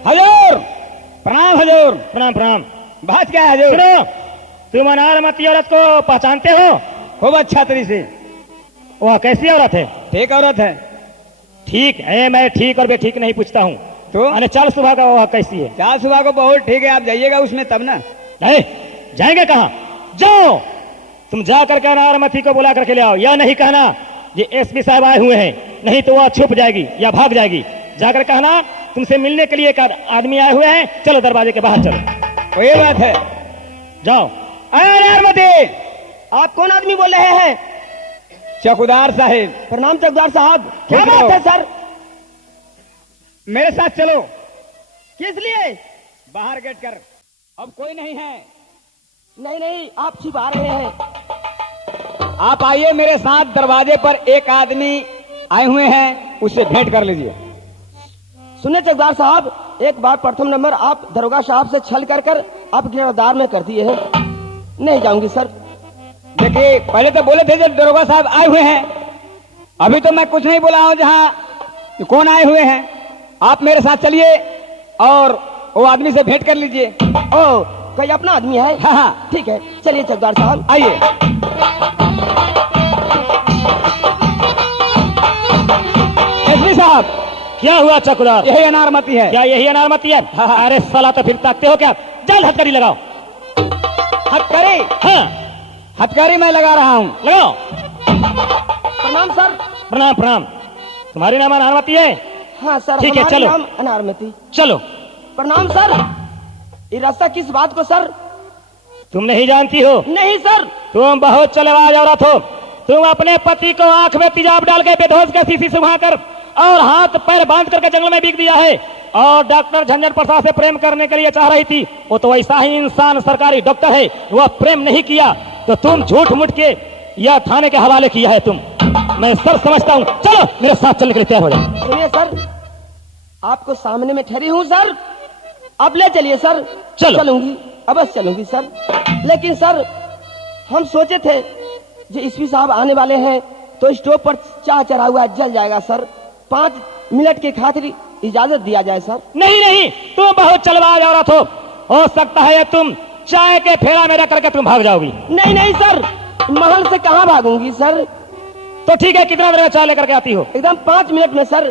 हजूर, प्रणाम हजूर। प्रणाम प्रणाम। बात क्या है हजूर? सुनो, तुम अनारमती औरत को पहचानते हो? खूब अच्छा तरीके से। वह कैसी औरत है? ठीक औरत है। ठीक है, मैं ठीक और बेठीक नहीं पूछता हूँ। तो अरे चल सुबह का वह कैसी है? चार सुबह को बहुत ठीक है, आप जाइएगा उसमें तब ना। नहीं, जाएंगे कहाँ? जाओ, तुम जा करके अनारमती को बुला करके ले आओ। यह नहीं कहना ये एसपी साहब आए हुए हैं, नहीं तो वह छुप जाएगी या भाग जाएगी। जाकर कहना तुमसे मिलने के लिए एक आदमी आए हुए हैं, चलो दरवाजे के बाहर चलो। वही बात है, जाओ। अनारमती, आप कौन आदमी बोल रहे हैं? चौकीदार साहिब। प्रणाम चौकीदार साहब। क्या खुश बात रहो। है सर? मेरे साथ चलो। किस लिए? बाहर गेट कर। अब कोई नहीं है। नहीं नहीं, आप छिपा रहे हैं। आप आइए मेरे साथ, दरवाजे पर एक आदमी आए हुए हैं, उससे भेंट कर लीजिए। सुनिए चौकीदार साहब, एक बार प्रथम नंबर आप दरोगा साहब से छल कर कर आप गिरफ्तार में कर दिए हैं। नहीं जाऊंगी सर। देखिए, पहले तो बोले थे जब दरोगा साहब आए हुए हैं, अभी तो मैं कुछ नहीं बोला हूं जहां कौन आए हुए हैं। आप मेरे साथ चलिए और वो आदमी से भेंट कर लीजिए। ओ, कोई अपना आदमी है? हाँ हाँ, ठीक है, चलिए चौकीदार साहब। आइए। एसपी साहब, क्या हुआ चौकीदार? यही अनारमती है। क्या यही अनारमती है? हाँ, हाँ। अरे साला, तो फिर ताकते हो क्या? जल्द हथकड़ी लगाओ। हथकड़ी? हाँ हथकड़ी मैं लगा रहा हूँ। लगाओ। प्रणाम सर। प्रणाम प्रणाम। तुम्हारी नाम अनारमती है? हाँ सर, ठीक है, हमारा चलो। नाम अनारमती। चलो। प्रणाम सर। ये रास्ता किस बात को सर? तुम नहीं जानती हो? नहीं सर। तुम बहुत चलेबाज औरत हो। तुम अपने पति को आंख में तेजाब डाल के बेहोश कर शीशी सुखाकर और हाथ पैर बांध करके जंगल में बिक दिया है, और डॉक्टर झंझट प्रसाद से प्रेम करने के लिए चाह रही थी। वो तो ऐसा ही इंसान सरकारी डॉक्टर है, वह प्रेम नहीं किया तो तुम झूठ मूठ के यह थाने के हवाले किया है। तुम, मैं सर समझता हूँ। चलो मेरे साथ चलने के लिए तैयार हो जाओ। सुनिए सर, आपको सामने में ठहरी हूँ सर, अब ले चलिए सर। चलो। चलूंगी, अवश्य चलूंगी सर। लेकिन सर, हम सोचे थे जो एसपी साहब आने वाले हैं तो स्टोव पर चाह चढ़ा हुआ है, जल जाएगा सर। 5 मिनट की खातिर इजाजत दिया जाए सर। नहीं नहीं, तुम बहुत चलबाज औरत हो सकता है तुम चाय के फेरा में रख करके तुम भाग जाओगी। नहीं नहीं सर, महल से कहाँ भागूंगी सर। तो ठीक है, कितना देर में चाय लेकर के आती हो? एकदम 5 मिनट में सर।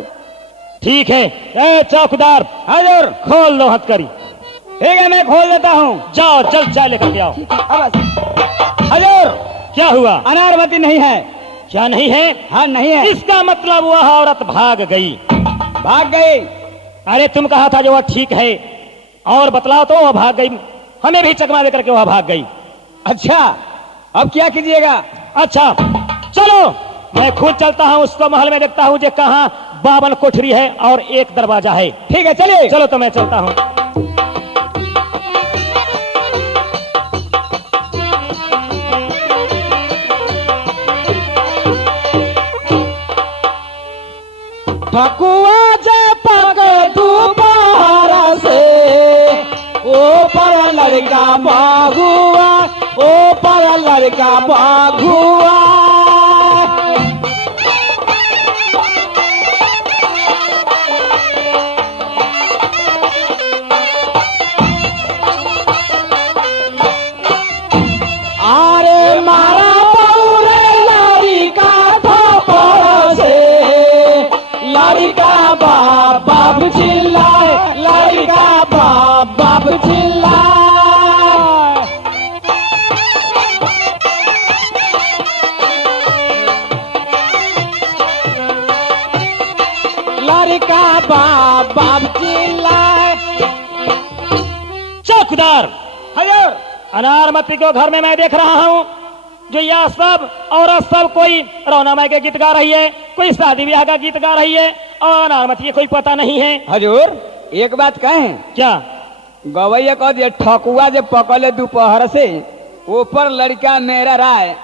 ठीक है। ए चौकीदार, हजूर। खोल दो हथकड़ी। ठीक है, मैं खोल देता हूँ। जाओ जल्द चाय लेकर के आओ। ठीक है, अब आ- हजूर, क्या हुआ? अनारमती नहीं है। क्या नहीं है? हाँ नहीं है। इसका मतलब वह औरत भाग गई। भाग गई। अरे तुम कहा था जो वह ठीक है, और बतलाओ तो वह भाग गई। हमें भी चकमा देकर के वह भाग गई। अच्छा, अब क्या कीजिएगा? अच्छा चलो, मैं खुद चलता हूँ उसको महल में, देखता हूँ जो कहाँ 52 कोठरी है और एक दरवाजा है। ठीक है, चलिए। चलो तो मैं चलता हूँ। ठकुआ जे पक दोपहर से ऊपर लड़का बागुआ, ऊपर लड़का बागुआ। अरे मारा पौरे लड़का थप्पड़ से, लड़का बाप बाप चिल्लाए, लड़का बाप बाप चिल्लाए। लड़का बाप बाप चिल्लाए। चौकीदार, हजूर, अनारमती को घर में मैं देख रहा हूँ जो यह सब औरत सब कोई रौना माई के गीत गा रही है, कोई शादी ब्याह का गीत गा रही है, और अनारमती के कोई पता नहीं है। हजूर, एक बात कहें? क्या? गवैया कह दिया ठकुआ जे पकड़े दोपहर से ऊपर लड़का मेरा राय,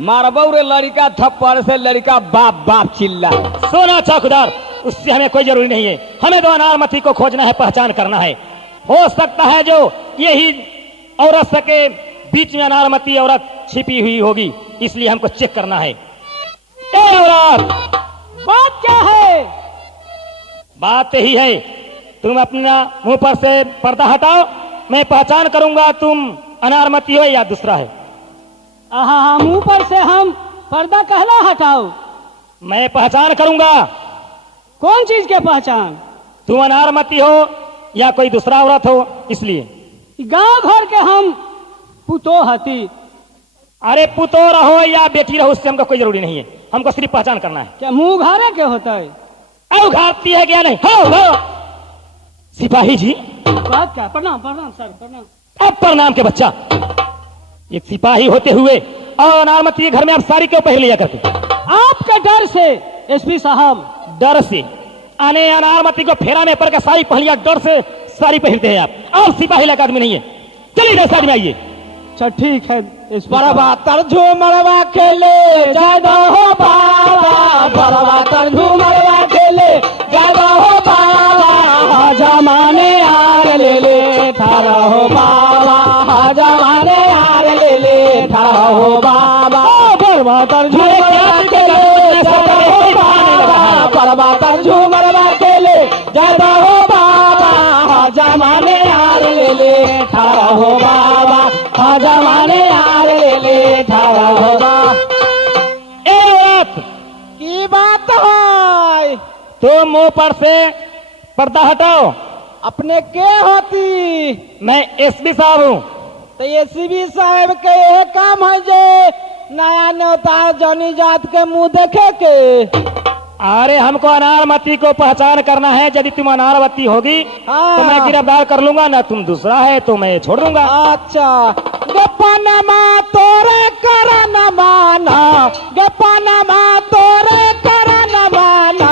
मारबो रे लड़का थप्पड़ से, लड़का बाप बाप चिल्ला। सोना चौकीदार, उससे हमें कोई जरूरी नहीं है। हमें तो अनारमती को खोजना है, पहचान करना है। हो सकता है जो यही औरत सके बीच में अनारमती औरत छिपी हुई होगी, इसलिए हमको चेक करना है। ए औरत, बात क्या है? बात यही है, तुम अपना मुंह पर से पर्दा हटाओ, मैं पहचान करूंगा तुम अनारमती हो या दूसरा है। आहा, मुंह पर से हम पर्दा कहला हटाओ। मैं पहचान करूंगा कौन चीज के पहचान? तुम अनारमती हो या कोई दूसरा औरत हो, इसलिए। गांव घर के हम पुतो हती। अरे पुतो रहो या बेटी रहो, उससे हमको कोई जरूरी नहीं है, हमको सिर्फ पहचान करना है। क्या मुंह घारे के होता है? अब घाटती है क्या? नहीं हो सिपाही जी। बात क्या? प्रणाम प्रणाम सर, प्रणाम। अब प्रणाम के बच्चा, एक सिपाही होते हुए और अनारमती के घर में आप साड़ी क्यों पहन लिया करते? आपके डर से एसपी साहब। डर से? आने अनारमती को फेरा में पड़ के साड़ी पहन लिया, डर से साड़ी पहनते हैं आप। और सिपाही लायक आदमी नहीं है, चलिए इधर साइड में आइए। अच्छा ठीक है। बरबा तरझू मरवा खेले ज्यादा हो बाबा, बरबा तरझू मरवा खेले ज्यादा हो बाबा। जमाने यार ले ले थारा हो बाबा, जमाने यार ले ले थारा हो बाबा। बरबा तरझू मरवा खेले ज्यादा हो बाबा, बरबा तरझू मरवा खेले ज्यादा हो बाबा। जमाने यार ले ले थारा हो बाबा, जमाने यार ले ले थारा होगा। ए औरत, की बात है? तुम मुंह पर से पर्दा हटाओ। अपने के होती? मैं एसपी साहब हूँ। तो ये सीबी साहब के ये काम है जे नया न्योता जनी जात के मुंह देखे के। अरे हमको अनारमती को पहचान करना है, यदि तुम अनारवती होगी हाँ। तो मैं गिरफ्तार कर लूंगा, ना तुम दूसरा है तो मैं छोड़ दूंगा। अच्छा, गपनमा तोरे करन माना, गपनमा तोरे करन माना।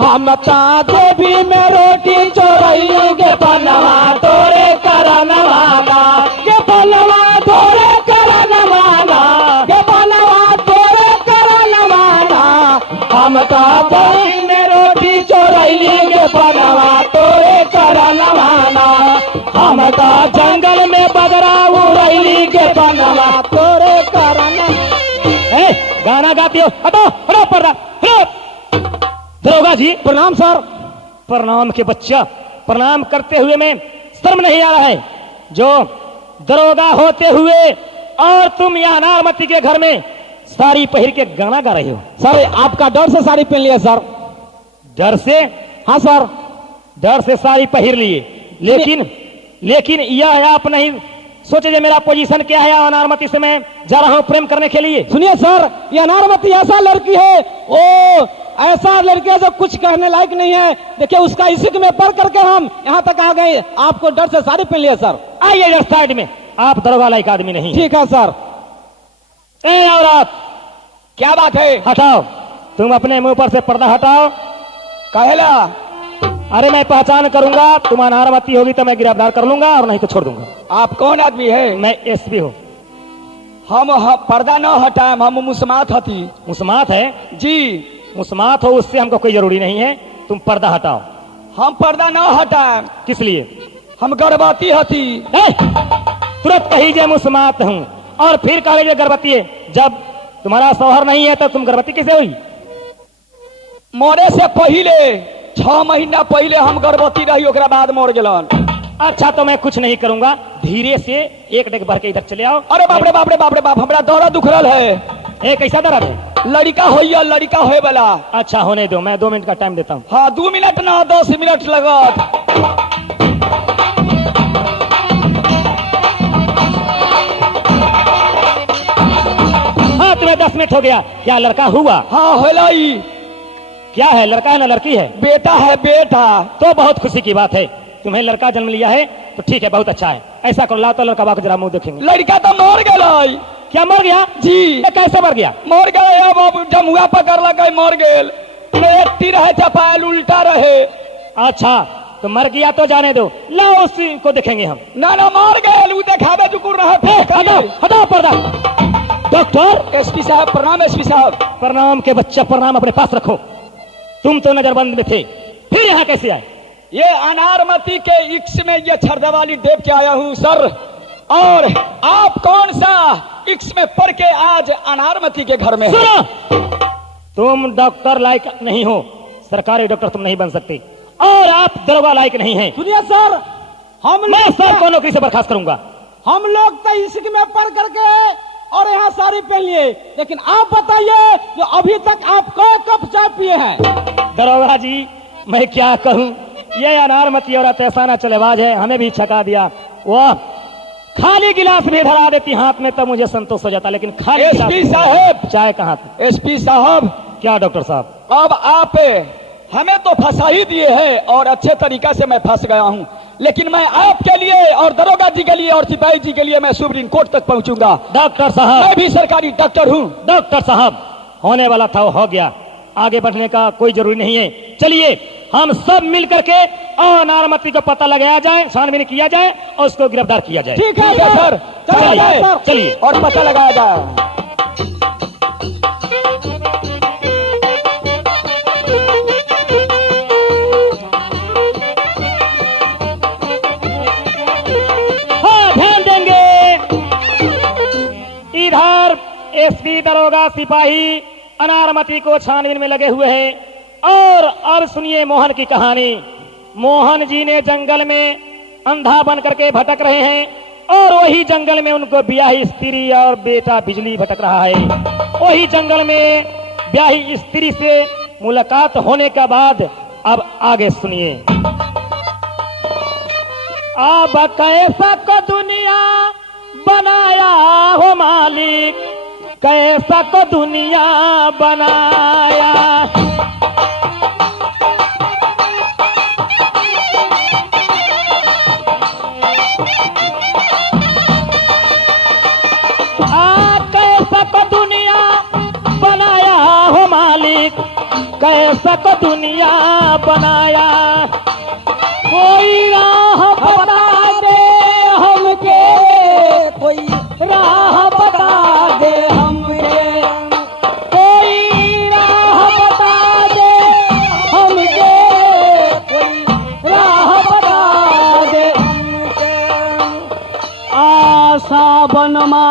हम ता देवी में रोटी चोरई, गपनमा तोरे करन माना, गपनमा तोरे करन माना, गपनमा तोरे करन माना। हम ता देवी में रोटी चोरई, गपनमा तोरे करन माना। हम ता जंगल में बदरा उड़ैली के बनवा तोरे करन। ए, गाना गाती हो, हटो हटो पर्दा, हटो। दरोगा जी प्रणाम सर। प्रणाम के बच्चा, प्रणाम करते हुए में शर्म नहीं आ रहा है? जो दरोगा होते हुए और तुम यहाँ अनारमती के घर में साड़ी पहन के गाना गा रहे हो। सर आपका डर से साड़ी पहन लिया सर। डर से? हाँ सर। डर से साड़ी पहन लिए, लेकिन यह आप नहीं सोचे जे मेरा पोजीशन क्या है, अनारमती से मैं जा रहा हूं प्रेम करने के लिए। सुनिए सर, ये अनारमती ऐसा लड़की है, ओ ऐसा लड़की है जो कुछ कहने लायक नहीं है। देखिए उसका इश्क में पढ़ करके हम यहाँ तक आ गए, आपको डर से साड़ी पहन लिया सर। आइए इधर साइड में, आप दरोगा लायक आदमी नहीं। ठीक है सर। ए औरत, क्या बात है? हटाओ, तुम अपने मुंह पर से पर्दा हटाओ। कहेला अरे मैं पहचान करूंगा, तुम अनारमती होगी तो मैं गिरफ्तार कर लूंगा और नहीं तो छोड़ दूंगा। आप कौन आदमी है? मैं एसपी हूँ। हम पर्दा न हटाए, हम मुस्मात हती। मुस्मात है जी, मुस्मात हो, उससे हमको कोई जरूरी नहीं है। तुम पर्दा हटाओ। हम पर्दा न हटाए, किस लिए? हम गर्भवती हती। तुरंत कही जे मुस्मात हूँ और फिर कहे जे गर्भवती है। जब तुम्हारा शौहर नहीं है तो तुम गर्भवती कैसे हुई? मोरे से पहले 6 महीना पहले हम गर्भवती रही, ओकरा बाद मर गलन। अच्छा तो मैं कुछ नहीं करूंगा, धीरे से एक डेग भर के इधर चले आओ। अरे बाप रे बाप रे बाप रे बाप, हमरा दौरा दुख रहा है। एक कैसा दर्द है? लड़का होइया, लड़का होए वाला। अच्छा होने दो, मैं 2 मिनट का टाइम देता हूँ। हाँ 2 मिनट ना 10 मिनट लगत। हाँ तुम्हें 10 मिनट हो गया। क्या लड़का हुआ? हाँ होलाई। क्या है, लड़का है ना लड़की है? बेटा है, बेटा। तो बहुत खुशी की बात है, तुम्हें लड़का जन्म लिया है तो ठीक है, बहुत अच्छा है। ऐसा करो, लाओ तो लड़का बाक जरा मुंह देखेंगे। लड़का तो मर गए। क्या मर गया? जी। ये कैसे मर गया? मर गए, अब जमुआ पकड़ लगे मर गेल। एक रहे चपायल उल्टा रहे। अच्छा तो मर गया तो जाने दो, लाओ उसी को देखेंगे हम। ना ना मर गए, वो देखावे जुकुर रहे। हटाओ हटाओ पर्दा। डॉक्टर। एसपी साहब प्रणाम। एसपी साहब प्रणाम के बच्चा, प्रणाम अपने पास रखो। तुम तो नजरबंद में थे, फिर यहाँ कैसे आए? ये अनारमती के इक्स में ये छरदवाली देव के आया हूँ सर। और आप कौन सा इक्स में पढ़ के आज अनारमती के घर में? सुनो, तुम डॉक्टर लायक नहीं हो, सरकारी डॉक्टर तुम नहीं बन सकते, और आप दरोगा लायक नहीं हैं। सुनिए सर, मैं सर को नौकरी से बर्खास्त करूंगा। हम लोग तो इश्क में पढ़ करके और यहाँ साड़ी पहन लिए, लेकिन आप बताइए जो अभी तक आप कई कप चाय पिए हैं? दरोगा जी मैं क्या कहूँ, ये अनारमती औरत ऐसा ना चलेबाज है, हमें भी छका दिया। वह खाली गिलास में धरा देती हाथ में, तब मुझे संतोष हो जाता, लेकिन खाली एसपी साहब, चाय कहाँ थी? एसपी साहब। क्या डॉक्टर साहब? अब आप हमें तो फंसा ही दिए हैं और अच्छे तरीका से मैं फंस गया हूँ, लेकिन मैं आपके लिए और दरोगा जी के लिए और सिपाही जी के लिए मैं सुप्रीम कोर्ट तक पहुंचूंगा। डॉक्टर साहब, मैं भी सरकारी डॉक्टर हूँ। डॉक्टर साहब, होने वाला था वो हो गया, आगे बढ़ने का कोई जरूरी नहीं है। चलिए हम सब मिल करके और अनारमती को पता लगाया जाए, छानबीन किया जाए और उसको गिरफ्तार किया जाए। ठीक है सर, चलिए और पता लगाया जाए। इधर एसपी, दरोगा, सिपाही अनारमती को छानबीन में लगे हुए हैं। और अब सुनिए मोहन की कहानी। मोहन जी ने जंगल में अंधा बन करके भटक रहे हैं और वही जंगल में उनको ब्याही स्त्री और बेटा बिजली भटक रहा है। वही जंगल में ब्याही स्त्री से मुलाकात होने के बाद अब आगे सुनिए। अब कैसा को दुनिया बनाया हो मालिक, कैसा को दुनिया बनाया। कैसा को दुनिया बनाया हो मालिक, कैसा को दुनिया बनाया। कोई राह बता दे हमके, कोई राह बता दे हमके, कोई राह बता दे हमके, कोई राह बता दे हमके। आशा बनमा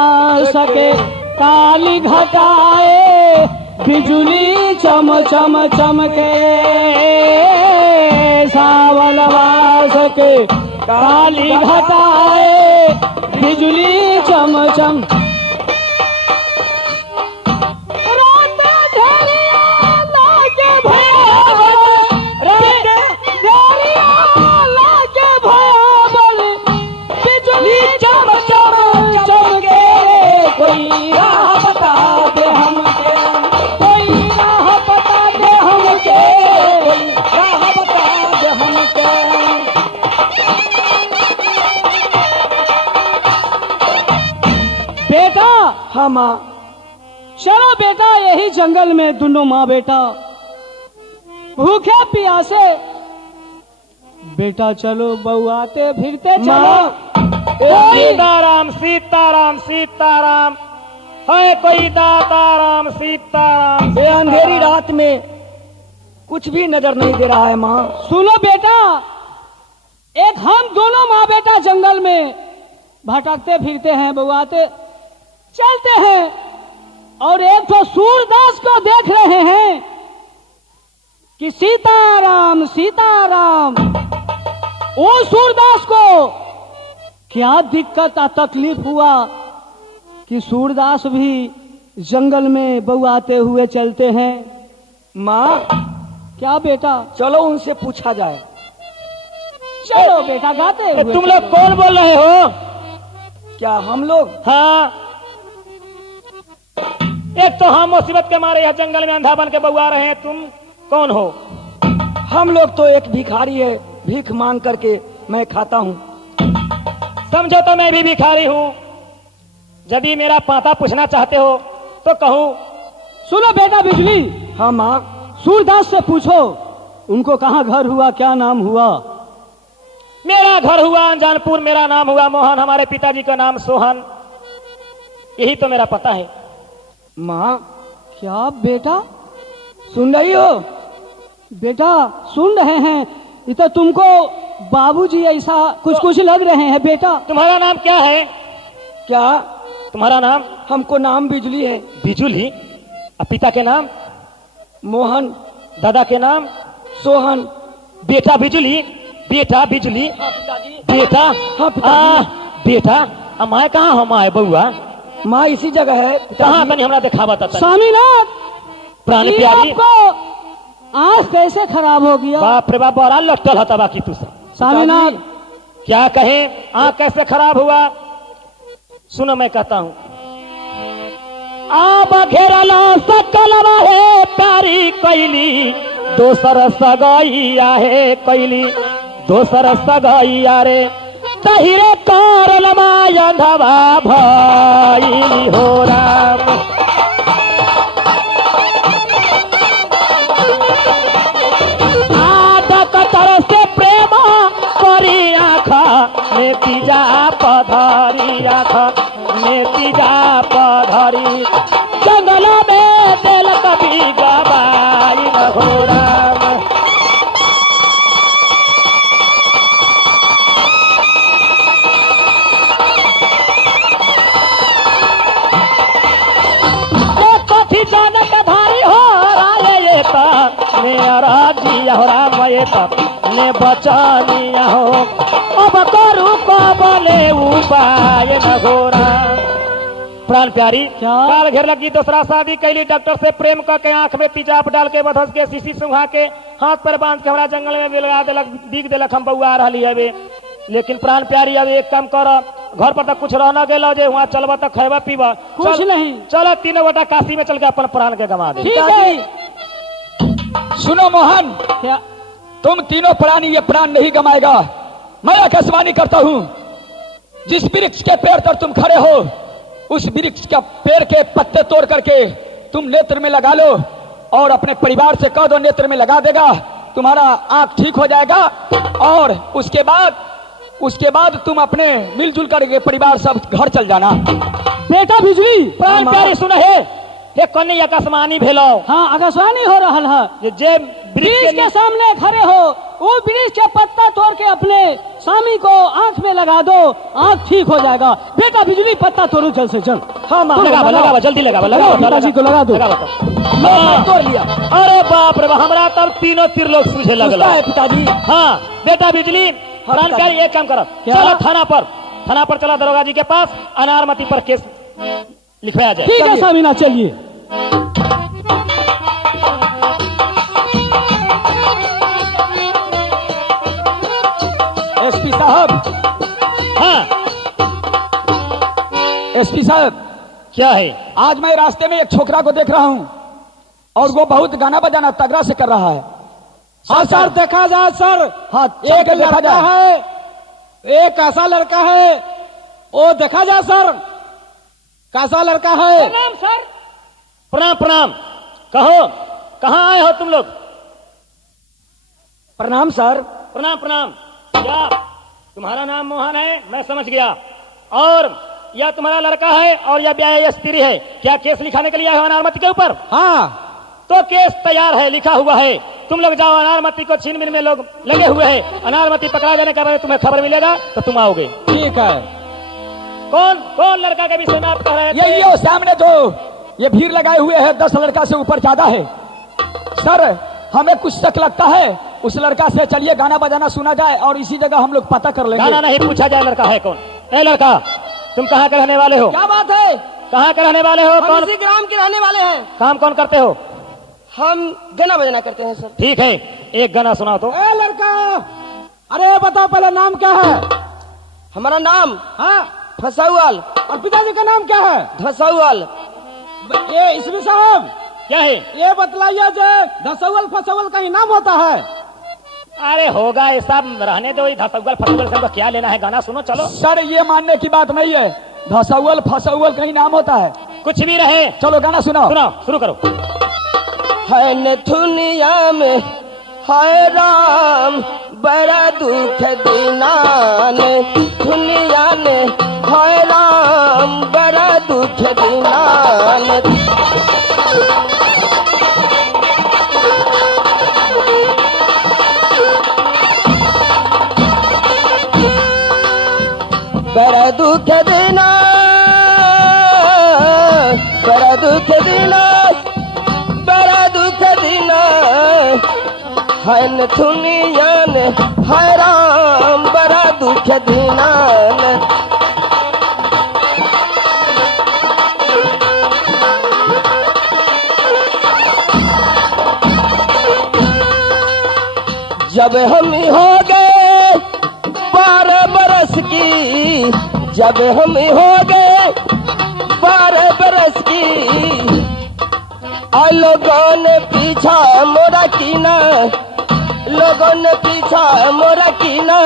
सके काली घटाए, बिजुली चम चम चमके सावन मास के काली घटाए बिजुली चम चम कोई राह बता दे हमके, कोई राह बता दे हमके, कोई राह बता दे हमके। बेटा हाँ माँ, चलो बेटा यही जंगल में दोनों माँ बेटा भूखे प्यासे बेटा चलो बउआते फिरते चलो। सीताराम सीताराम सीताराम, है कोई दाताराम सीताराम। ये अंधेरी रात में कुछ भी नजर नहीं दे रहा है माँ। सुनो बेटा, एक हम दोनों माँ बेटा जंगल में भटकते फिरते हैं बउआते चलते हैं और एक तो सूरदास को देख रहे हैं कि सीताराम सीताराम। वो सूरदास को क्या दिक्कत तकलीफ हुआ कि सूरदास भी जंगल में बउआते हुए चलते हैं। माँ क्या बेटा, चलो उनसे पूछा जाए। चलो बेटा गाते हुए। तुम लोग कौन बोल रहे हो? क्या हम लोग? हाँ, एक तो हम मुसीबत के मारे यह जंगल में अंधा बन के बउआ रहे हैं, तुम कौन हो? हम लोग तो एक भिखारी है, भीख मांग करके मैं खाता हूँ। समझो तो मैं भी भिखारी हूँ। यदि मेरा पाता पूछना चाहते हो तो कहूँ। सुनो बेटा बिजली, हाँ माँ। सूरदास से पूछो उनको कहाँ घर हुआ, क्या नाम हुआ। मेरा घर हुआ अनजानपुर, मेरा नाम हुआ मोहन, हमारे पिताजी का नाम सोहन, यही तो मेरा पता है। माँ क्या बेटा सुन रही हो? बेटा सुन रहे हैं, ये तो तुमको बाबूजी ऐसा कुछ कुछ लग रहे हैं बेटा। तुम्हारा नाम क्या है? क्या तुम्हारा नाम? हमको नाम बिजली है। बिजुली? और पिता के नाम? मोहन। दादा के नाम? सोहन। बेटा बिजुली, बेटा बिजुली, बेटा। हाँ पिताजी। बेटा मैं कहाँ हूँ? माँ बउआ माँ इसी जगह है। कहाँ तनी हमरा देखा बता। स्वामीनाथ, प्राण ये प्यारी, आपको आँख कैसे खराब हो गया? बाप रे बाप, बड़ा लटल हता बाकी तू सब। स्वामीनाथ क्या कहे, आँख कैसे खराब हुआ? सुनो मैं कहता हूँ। आब घेरला सकल रहे प्यारी कैली, दोसर सगैया है कैली, दोसर सगैया रे तहिरे करल मायंधवा भइली हो राम। कतर से प्रेम करी आखा में तीजा पधरी, आखा में तीजा पधरी, जंगल में दिल कभी गवाई हो राम। कथी जाने के धारी हो राय ये मेरा जिया हो राम, ये ने बचानिया हो, अब करू को बोले उपाय न घोरा। प्राण प्यारी, काल घेर लगी दूसरा शादी कैली, डॉक्टर से प्रेम करके आंख में तेजाब डाल के बधस के शीशी सुंघा के हाथ पर बांध के हमरा जंगल में बिलगा देलक, दीग देलक, हम बउआ रही है। लेकिन प्राण प्यारी अब एक काम कर, घर पर तक कुछ रहना गेलो जे वहाँ चलबा तक खेबा पीबा कुछ नहीं। चलो तीनों गोटा काशी में चल के अपन प्राण के गवा दे। ठीक है। सुनो मोहन, क्या तुम तीनों प्राणी ये प्राण नहीं गमाएगा। मैं आकाशवाणी करता हूँ, जिस वृक्ष के पेड़ पर तुम खड़े हो उस वृक्ष का पेड़ के पत्ते तोड़ करके तुम नेत्र में लगा लो और अपने परिवार से कह दो नेत्र में लगा देगा, तुम्हारा आंख ठीक हो जाएगा। और उसके बाद तुम अपने मिलजुल करके परिवार सब घर चल जाना। बेटा बिजली, प्राण प्यारी सुन हे, हे कन्या आकाशवाणी भेलो। हाँ आकाशवाणी हो रहा है। जे ब्रिज के सामने खड़े हो, वो ब्रिज के पत्ता तोड़ के अपने स्वामी को आंख में लगा दो, आंख ठीक हो जाएगा। बेटा बिजली पत्ता तोड़ो, जल्द से जल्द। हाँ माँ, लगा जल्दी लगा पिताजी को लगा दो। हाँ, तोड़ लिया। अरे बाप रे बाप, हमरा तब तीनों त्रिलोक सूझे लगला है पिताजी। हाँ बेटा बिजली, जानकारी एक काम करो, चलो थाना पर चला, दरोगा जी के पास अनारमती पर केस लिखवाया जाए। ठीक है स्वामीनाथ, चलिए। एसपी साहब। हाँ एसपी साहब, क्या है? आज मैं रास्ते में एक छोकरा को देख रहा हूँ और वो बहुत गाना बजाना तगड़ा से कर रहा है। हाँ सर, देखा जाए सर। हाँ, एक लड़का है, एक ऐसा लड़का है, वो देखा जाए सर, कैसा लड़का है। प्रणाम सर। प्रणाम प्रणाम। कहो कहाँ आए हो तुम लोग? प्रणाम सर। प्रणाम प्रणाम। क्या तुम्हारा नाम मोहन है? मैं समझ गया। और यह तुम्हारा लड़का है और यह ब्याह स्त्री है। क्या केस लिखाने के लिए आए हो अनारमती के ऊपर? हाँ तो केस तैयार है, लिखा हुआ है। तुम लोग जाओ, अनारमती को छीनबीन में लोग लगे हुए हैं। अनारमती पकड़ा जाने के बाद तुम्हें खबर मिलेगा तो तुम आओगे। ठीक है। कौन कौन लड़का के विषय में आप कह रहे थे? यही हो सामने जो ये भीड़ लगाए हुए है, 10 लड़का से ऊपर ज्यादा है। सर हमें कुछ शक लगता है उस लड़का से, चलिए गाना बजाना सुना जाए और इसी जगह हम लोग पता कर लेंगे। गाना नहीं पूछा जाए, लड़का है कौन? ए लड़का, तुम कहाँ के रहने वाले हो? क्या बात है? कहाँ के रहने वाले हो? हम कौन इसी ग्राम के रहने वाले हैं। काम कौन करते हो? हम गाना बजाना करते हैं सर। ठीक है, एक गाना सुनाओ तो। ए लड़का, अरे बताओ पहले नाम क्या है? हमारा नाम हाँ, फसाउल। और पिताजी का नाम क्या है? फसाउल। ये इसमें साहब क्या है? ये बतलाइए जो धसौल फसौल का इनाम होता है। अरे होगा ये सब, रहने दो। धसौल फसौल से क्या लेना है? गाना सुनो चलो। सर ये मानने की बात नहीं है, धसौल फसौल कहीं नाम होता है। कुछ भी रहे, चलो गाना सुनाओ। सुनाओ, शुरू करो। है न दुनिया में हाय राम, बड़ा दुख दीनान दुनिया ने, हाय राम बड़ा दुख दीनान। बड़ा दुख देना, बड़ा दुख देना, बड़ा दुख देना, है न दुनिया ने, हाय राम बड़ा दुख देना। जब हम हो गए 12 बरस की, जब हम हो गए 12 बरस की, आ लोगों ने पीछा मोरा कीना, लोगों ने पीछा मोरा कीना,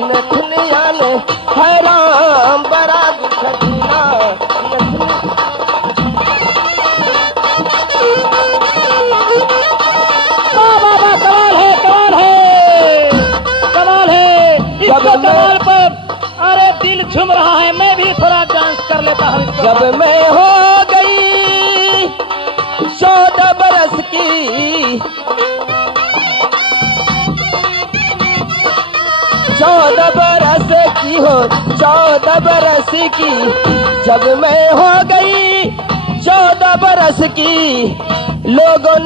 नथुनिया ने हाय राम बड़ा दुख दीना। कमाल है, कमाल है, कमाल है। इसको कमाल पर अरे दिल झूम रहा है। मैं भी थोड़ा डांस कर लेता हूँ। जब मैं हो गई 14 बरस की, 14 बरस की हो, 14 बरस की, जब मैं हो गई 14 बरस की, लोगों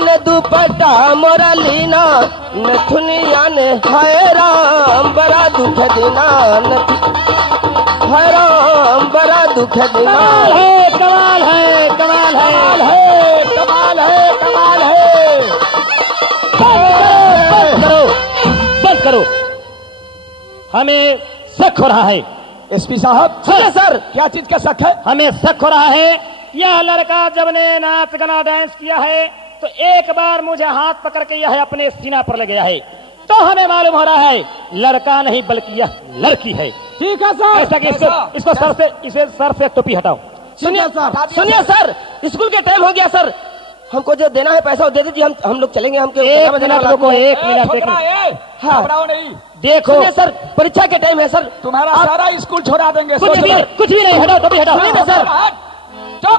ने दुपट्टा मोरा लीना, नथुनिया ने हाय राम बड़ा दुख देना, हाय राम बड़ा दुख देना। कमाल है, कमाल है, कमाल है, कमाल है, कमाल है। बंद करो, बंद करो। हमें शक हो रहा है। एसपी साहब, सर, क्या चीज का शक है? हमें शक हो रहा है। यह लड़का जब ने नाच गाना डांस किया है तो एक बार मुझे हाथ पकड़ के यह अपने सीना पर ले गया है, तो हमें मालूम हो रहा है लड़का नहीं बल्कि यह लड़की है। ठीक है सर। ऐसा कि इसको सर से टोपी हटाओ। सुनिए सर, सुनिए सर, स्कूल के टाइम हो गया सर, हमको जो देना है पैसा वो दे दीजिए, हम लोग चलेंगे। हमको एक मिनट रुको, एक मिनट। हाँ, घबराओ नहीं। देखो सुनिए सर, परीक्षा के टाइम है सर, तुम्हारा सारा स्कूल छोड़ा देंगे। कुछ भी नहीं, हटाओ टोपी हटाओ। सुनिए सर,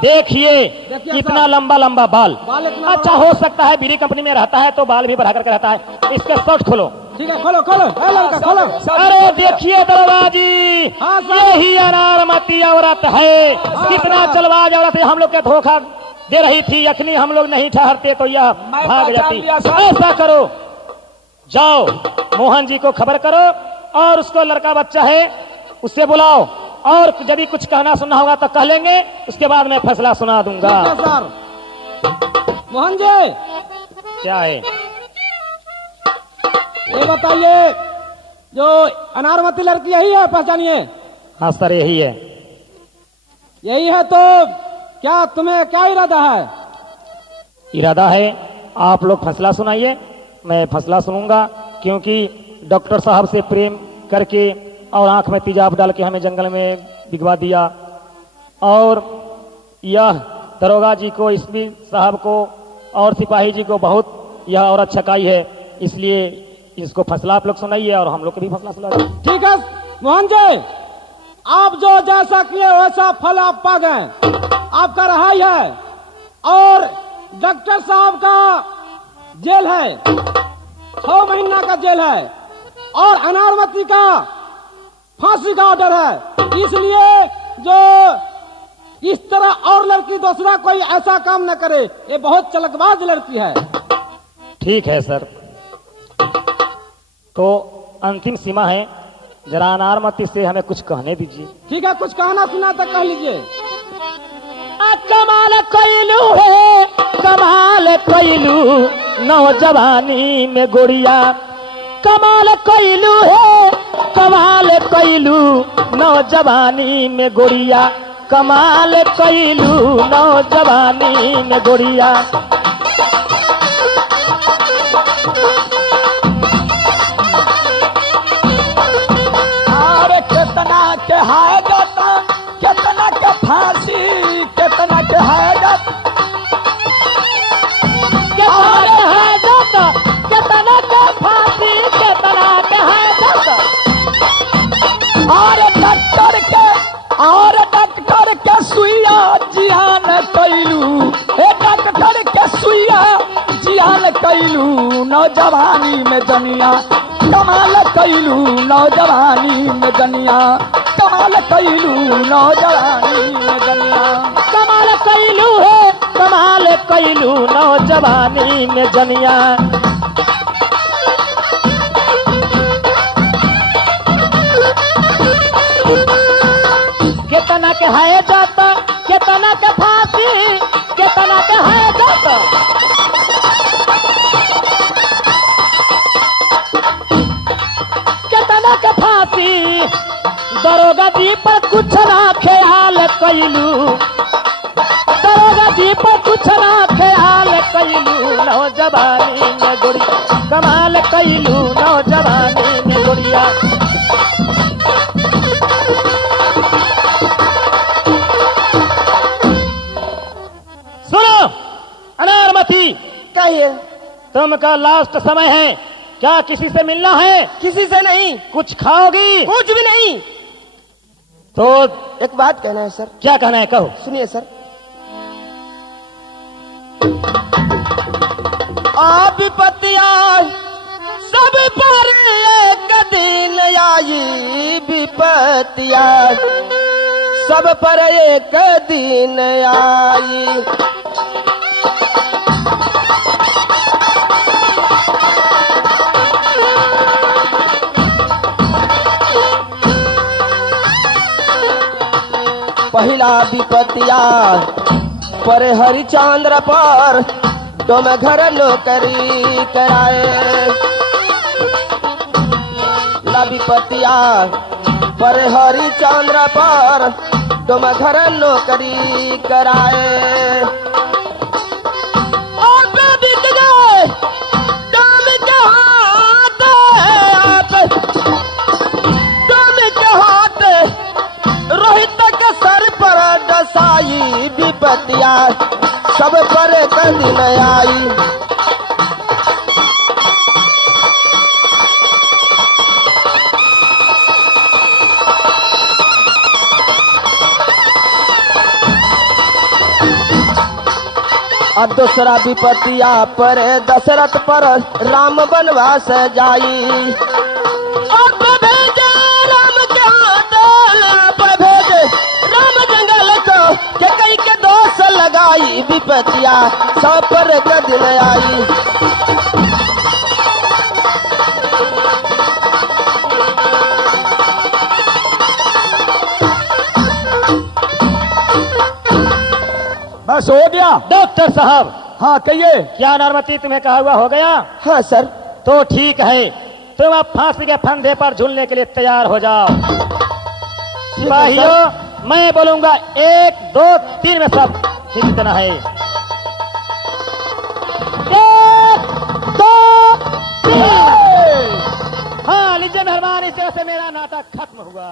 देखिए कितना लंबा लंबा बाल। बाल इतना अच्छा, हो सकता है बीड़ी कंपनी में रहता है तो बाल भी बढ़ा करके रहता है। इसके शर्ट खोलो। ठीक है, खोलो खोलो, ए लड़का खोलो। अरे देखिए दरोगा जी, हाँ, सर। यही अनारमती औरत है। कितना चलवाज औरत है, हम लोग के धोखा दे रही थी। यखनी हम लोग नहीं ठहरते तो यह भाग पहचान जाती। लिया, सर। ऐसा करो, जाओ मोहन जी को खबर करो और उसको लड़का बच्चा है उससे बुलाओ, और यदि कुछ कहना सुनना होगा तो कह लेंगे, उसके बाद मैं फैसला सुना दूंगा। ठीक है सर। मोहन जी, क्या है? ये बताइए, जो अनारमती लड़की यही है, पहचानिए? हाँ सर, यही है। यही है तो क्या तुम्हें क्या इरादा है? इरादा है आप लोग फैसला सुनाइए, मैं फैसला सुनूंगा। क्योंकि डॉक्टर साहब से प्रेम करके और आंख में तेजाब डाल के हमें जंगल में भिगवा दिया, और यह दरोगा जी को, एसपी साहब को और सिपाही जी को बहुत यह औरत छकाई है। इसलिए इसको फैसला आप लोग सुनाइए और हम लोग को भी फैसला सुनाइए। ठीक है मोहन जी, आप जो जैसा किए वैसा फल आप पा गए। आपका रहाई है और डॉक्टर साहब का जेल है, 6 महीना का जेल है, और अनारमती का फांसी का ऑर्डर है। इसलिए जो इस तरह और लड़की दूसरा कोई ऐसा काम न करे, ये बहुत चलकबाज लड़की है। ठीक है सर, तो अंतिम सीमा है, जरा अनारमती से हमें कुछ कहने दीजिए। ठीक है, कुछ कहना सुना तो कह लीजिए। कमाल कैलू है, कमाल कैलू नौजवानी में गोरिया। कमाल कैलू है, कमाल कैलू नौजवानी में गोरिया। कमाल कैलू नौजवानी में गोरिया। अरे कितना के है जाता, कितना के फांसी, कितना के है जाता, कितना है जाता, कितना के फांसी, कितना के है जाता। और डॉक्टर के सुइया जियान कैलू, ए डॉक्टर के सुइया जियान कैलू नौजवानी में जनिया। कमाल कैलू नौजवानी में जनिया, कमाल कैलू नौजवानी में जनिया। कमाल कैलू है, कमाल कैलू नौजवानी में जनिया। कितना के है जाता, कितना के फांसी, कितना के है जाता। कितना के फांसी, दरोगा जी पर कुछ ना ख्याल कैलू। दरोगा जी पर कुछ ना ख्याल कैलू नौजवानी में गोरिया। कमाल कैलू नौजवानी में गोरिया। सुनो अनारमती, कहिए। तुमका लास्ट समय है, क्या किसी से मिलना है? किसी से नहीं, कुछ खाओगी? कुछ भी नहीं। तो एक बात कहना है सर। क्या कहना है, कहो। सुनिए सर। आप विपत्तियां सब पर एक दिन आई, विपत्तियां सब पर एक दिन आई। पहला विपत्तिया पर हरिचंद्र पर तुम घर नौकरी कराए। ला विपत्तिया पर हरिचंद्र पर तुम घर नौकरी कराए। और पे बिक गए तुम के हाथ, तुम के हाथ रोहित के सर पर दसाई। विपत्तिया सब पर दिन आई। और दूसरा विपतिया पर दशरथ पर राम बनवास जाई। अब भेजे राम के हाथ भेजे राम जंगल को के कई के दोष लगाई विपतिया सब पर कदिल आई। बस हो गया। डॉक्टर साहब, हाँ कहिए। क्या अनारमती तुम्हें कहा हुआ हो गया? हाँ सर। तो ठीक है, तुम अब फांसी के फंदे पर झूलने के लिए तैयार हो जाओ। सिपाहियों, मैं बोलूंगा 1 2 3 में सब ठीक देना है। 1 2 3। हाँ लीजिए मेहरबान, इस तरह से मेरा नाटक खत्म हुआ।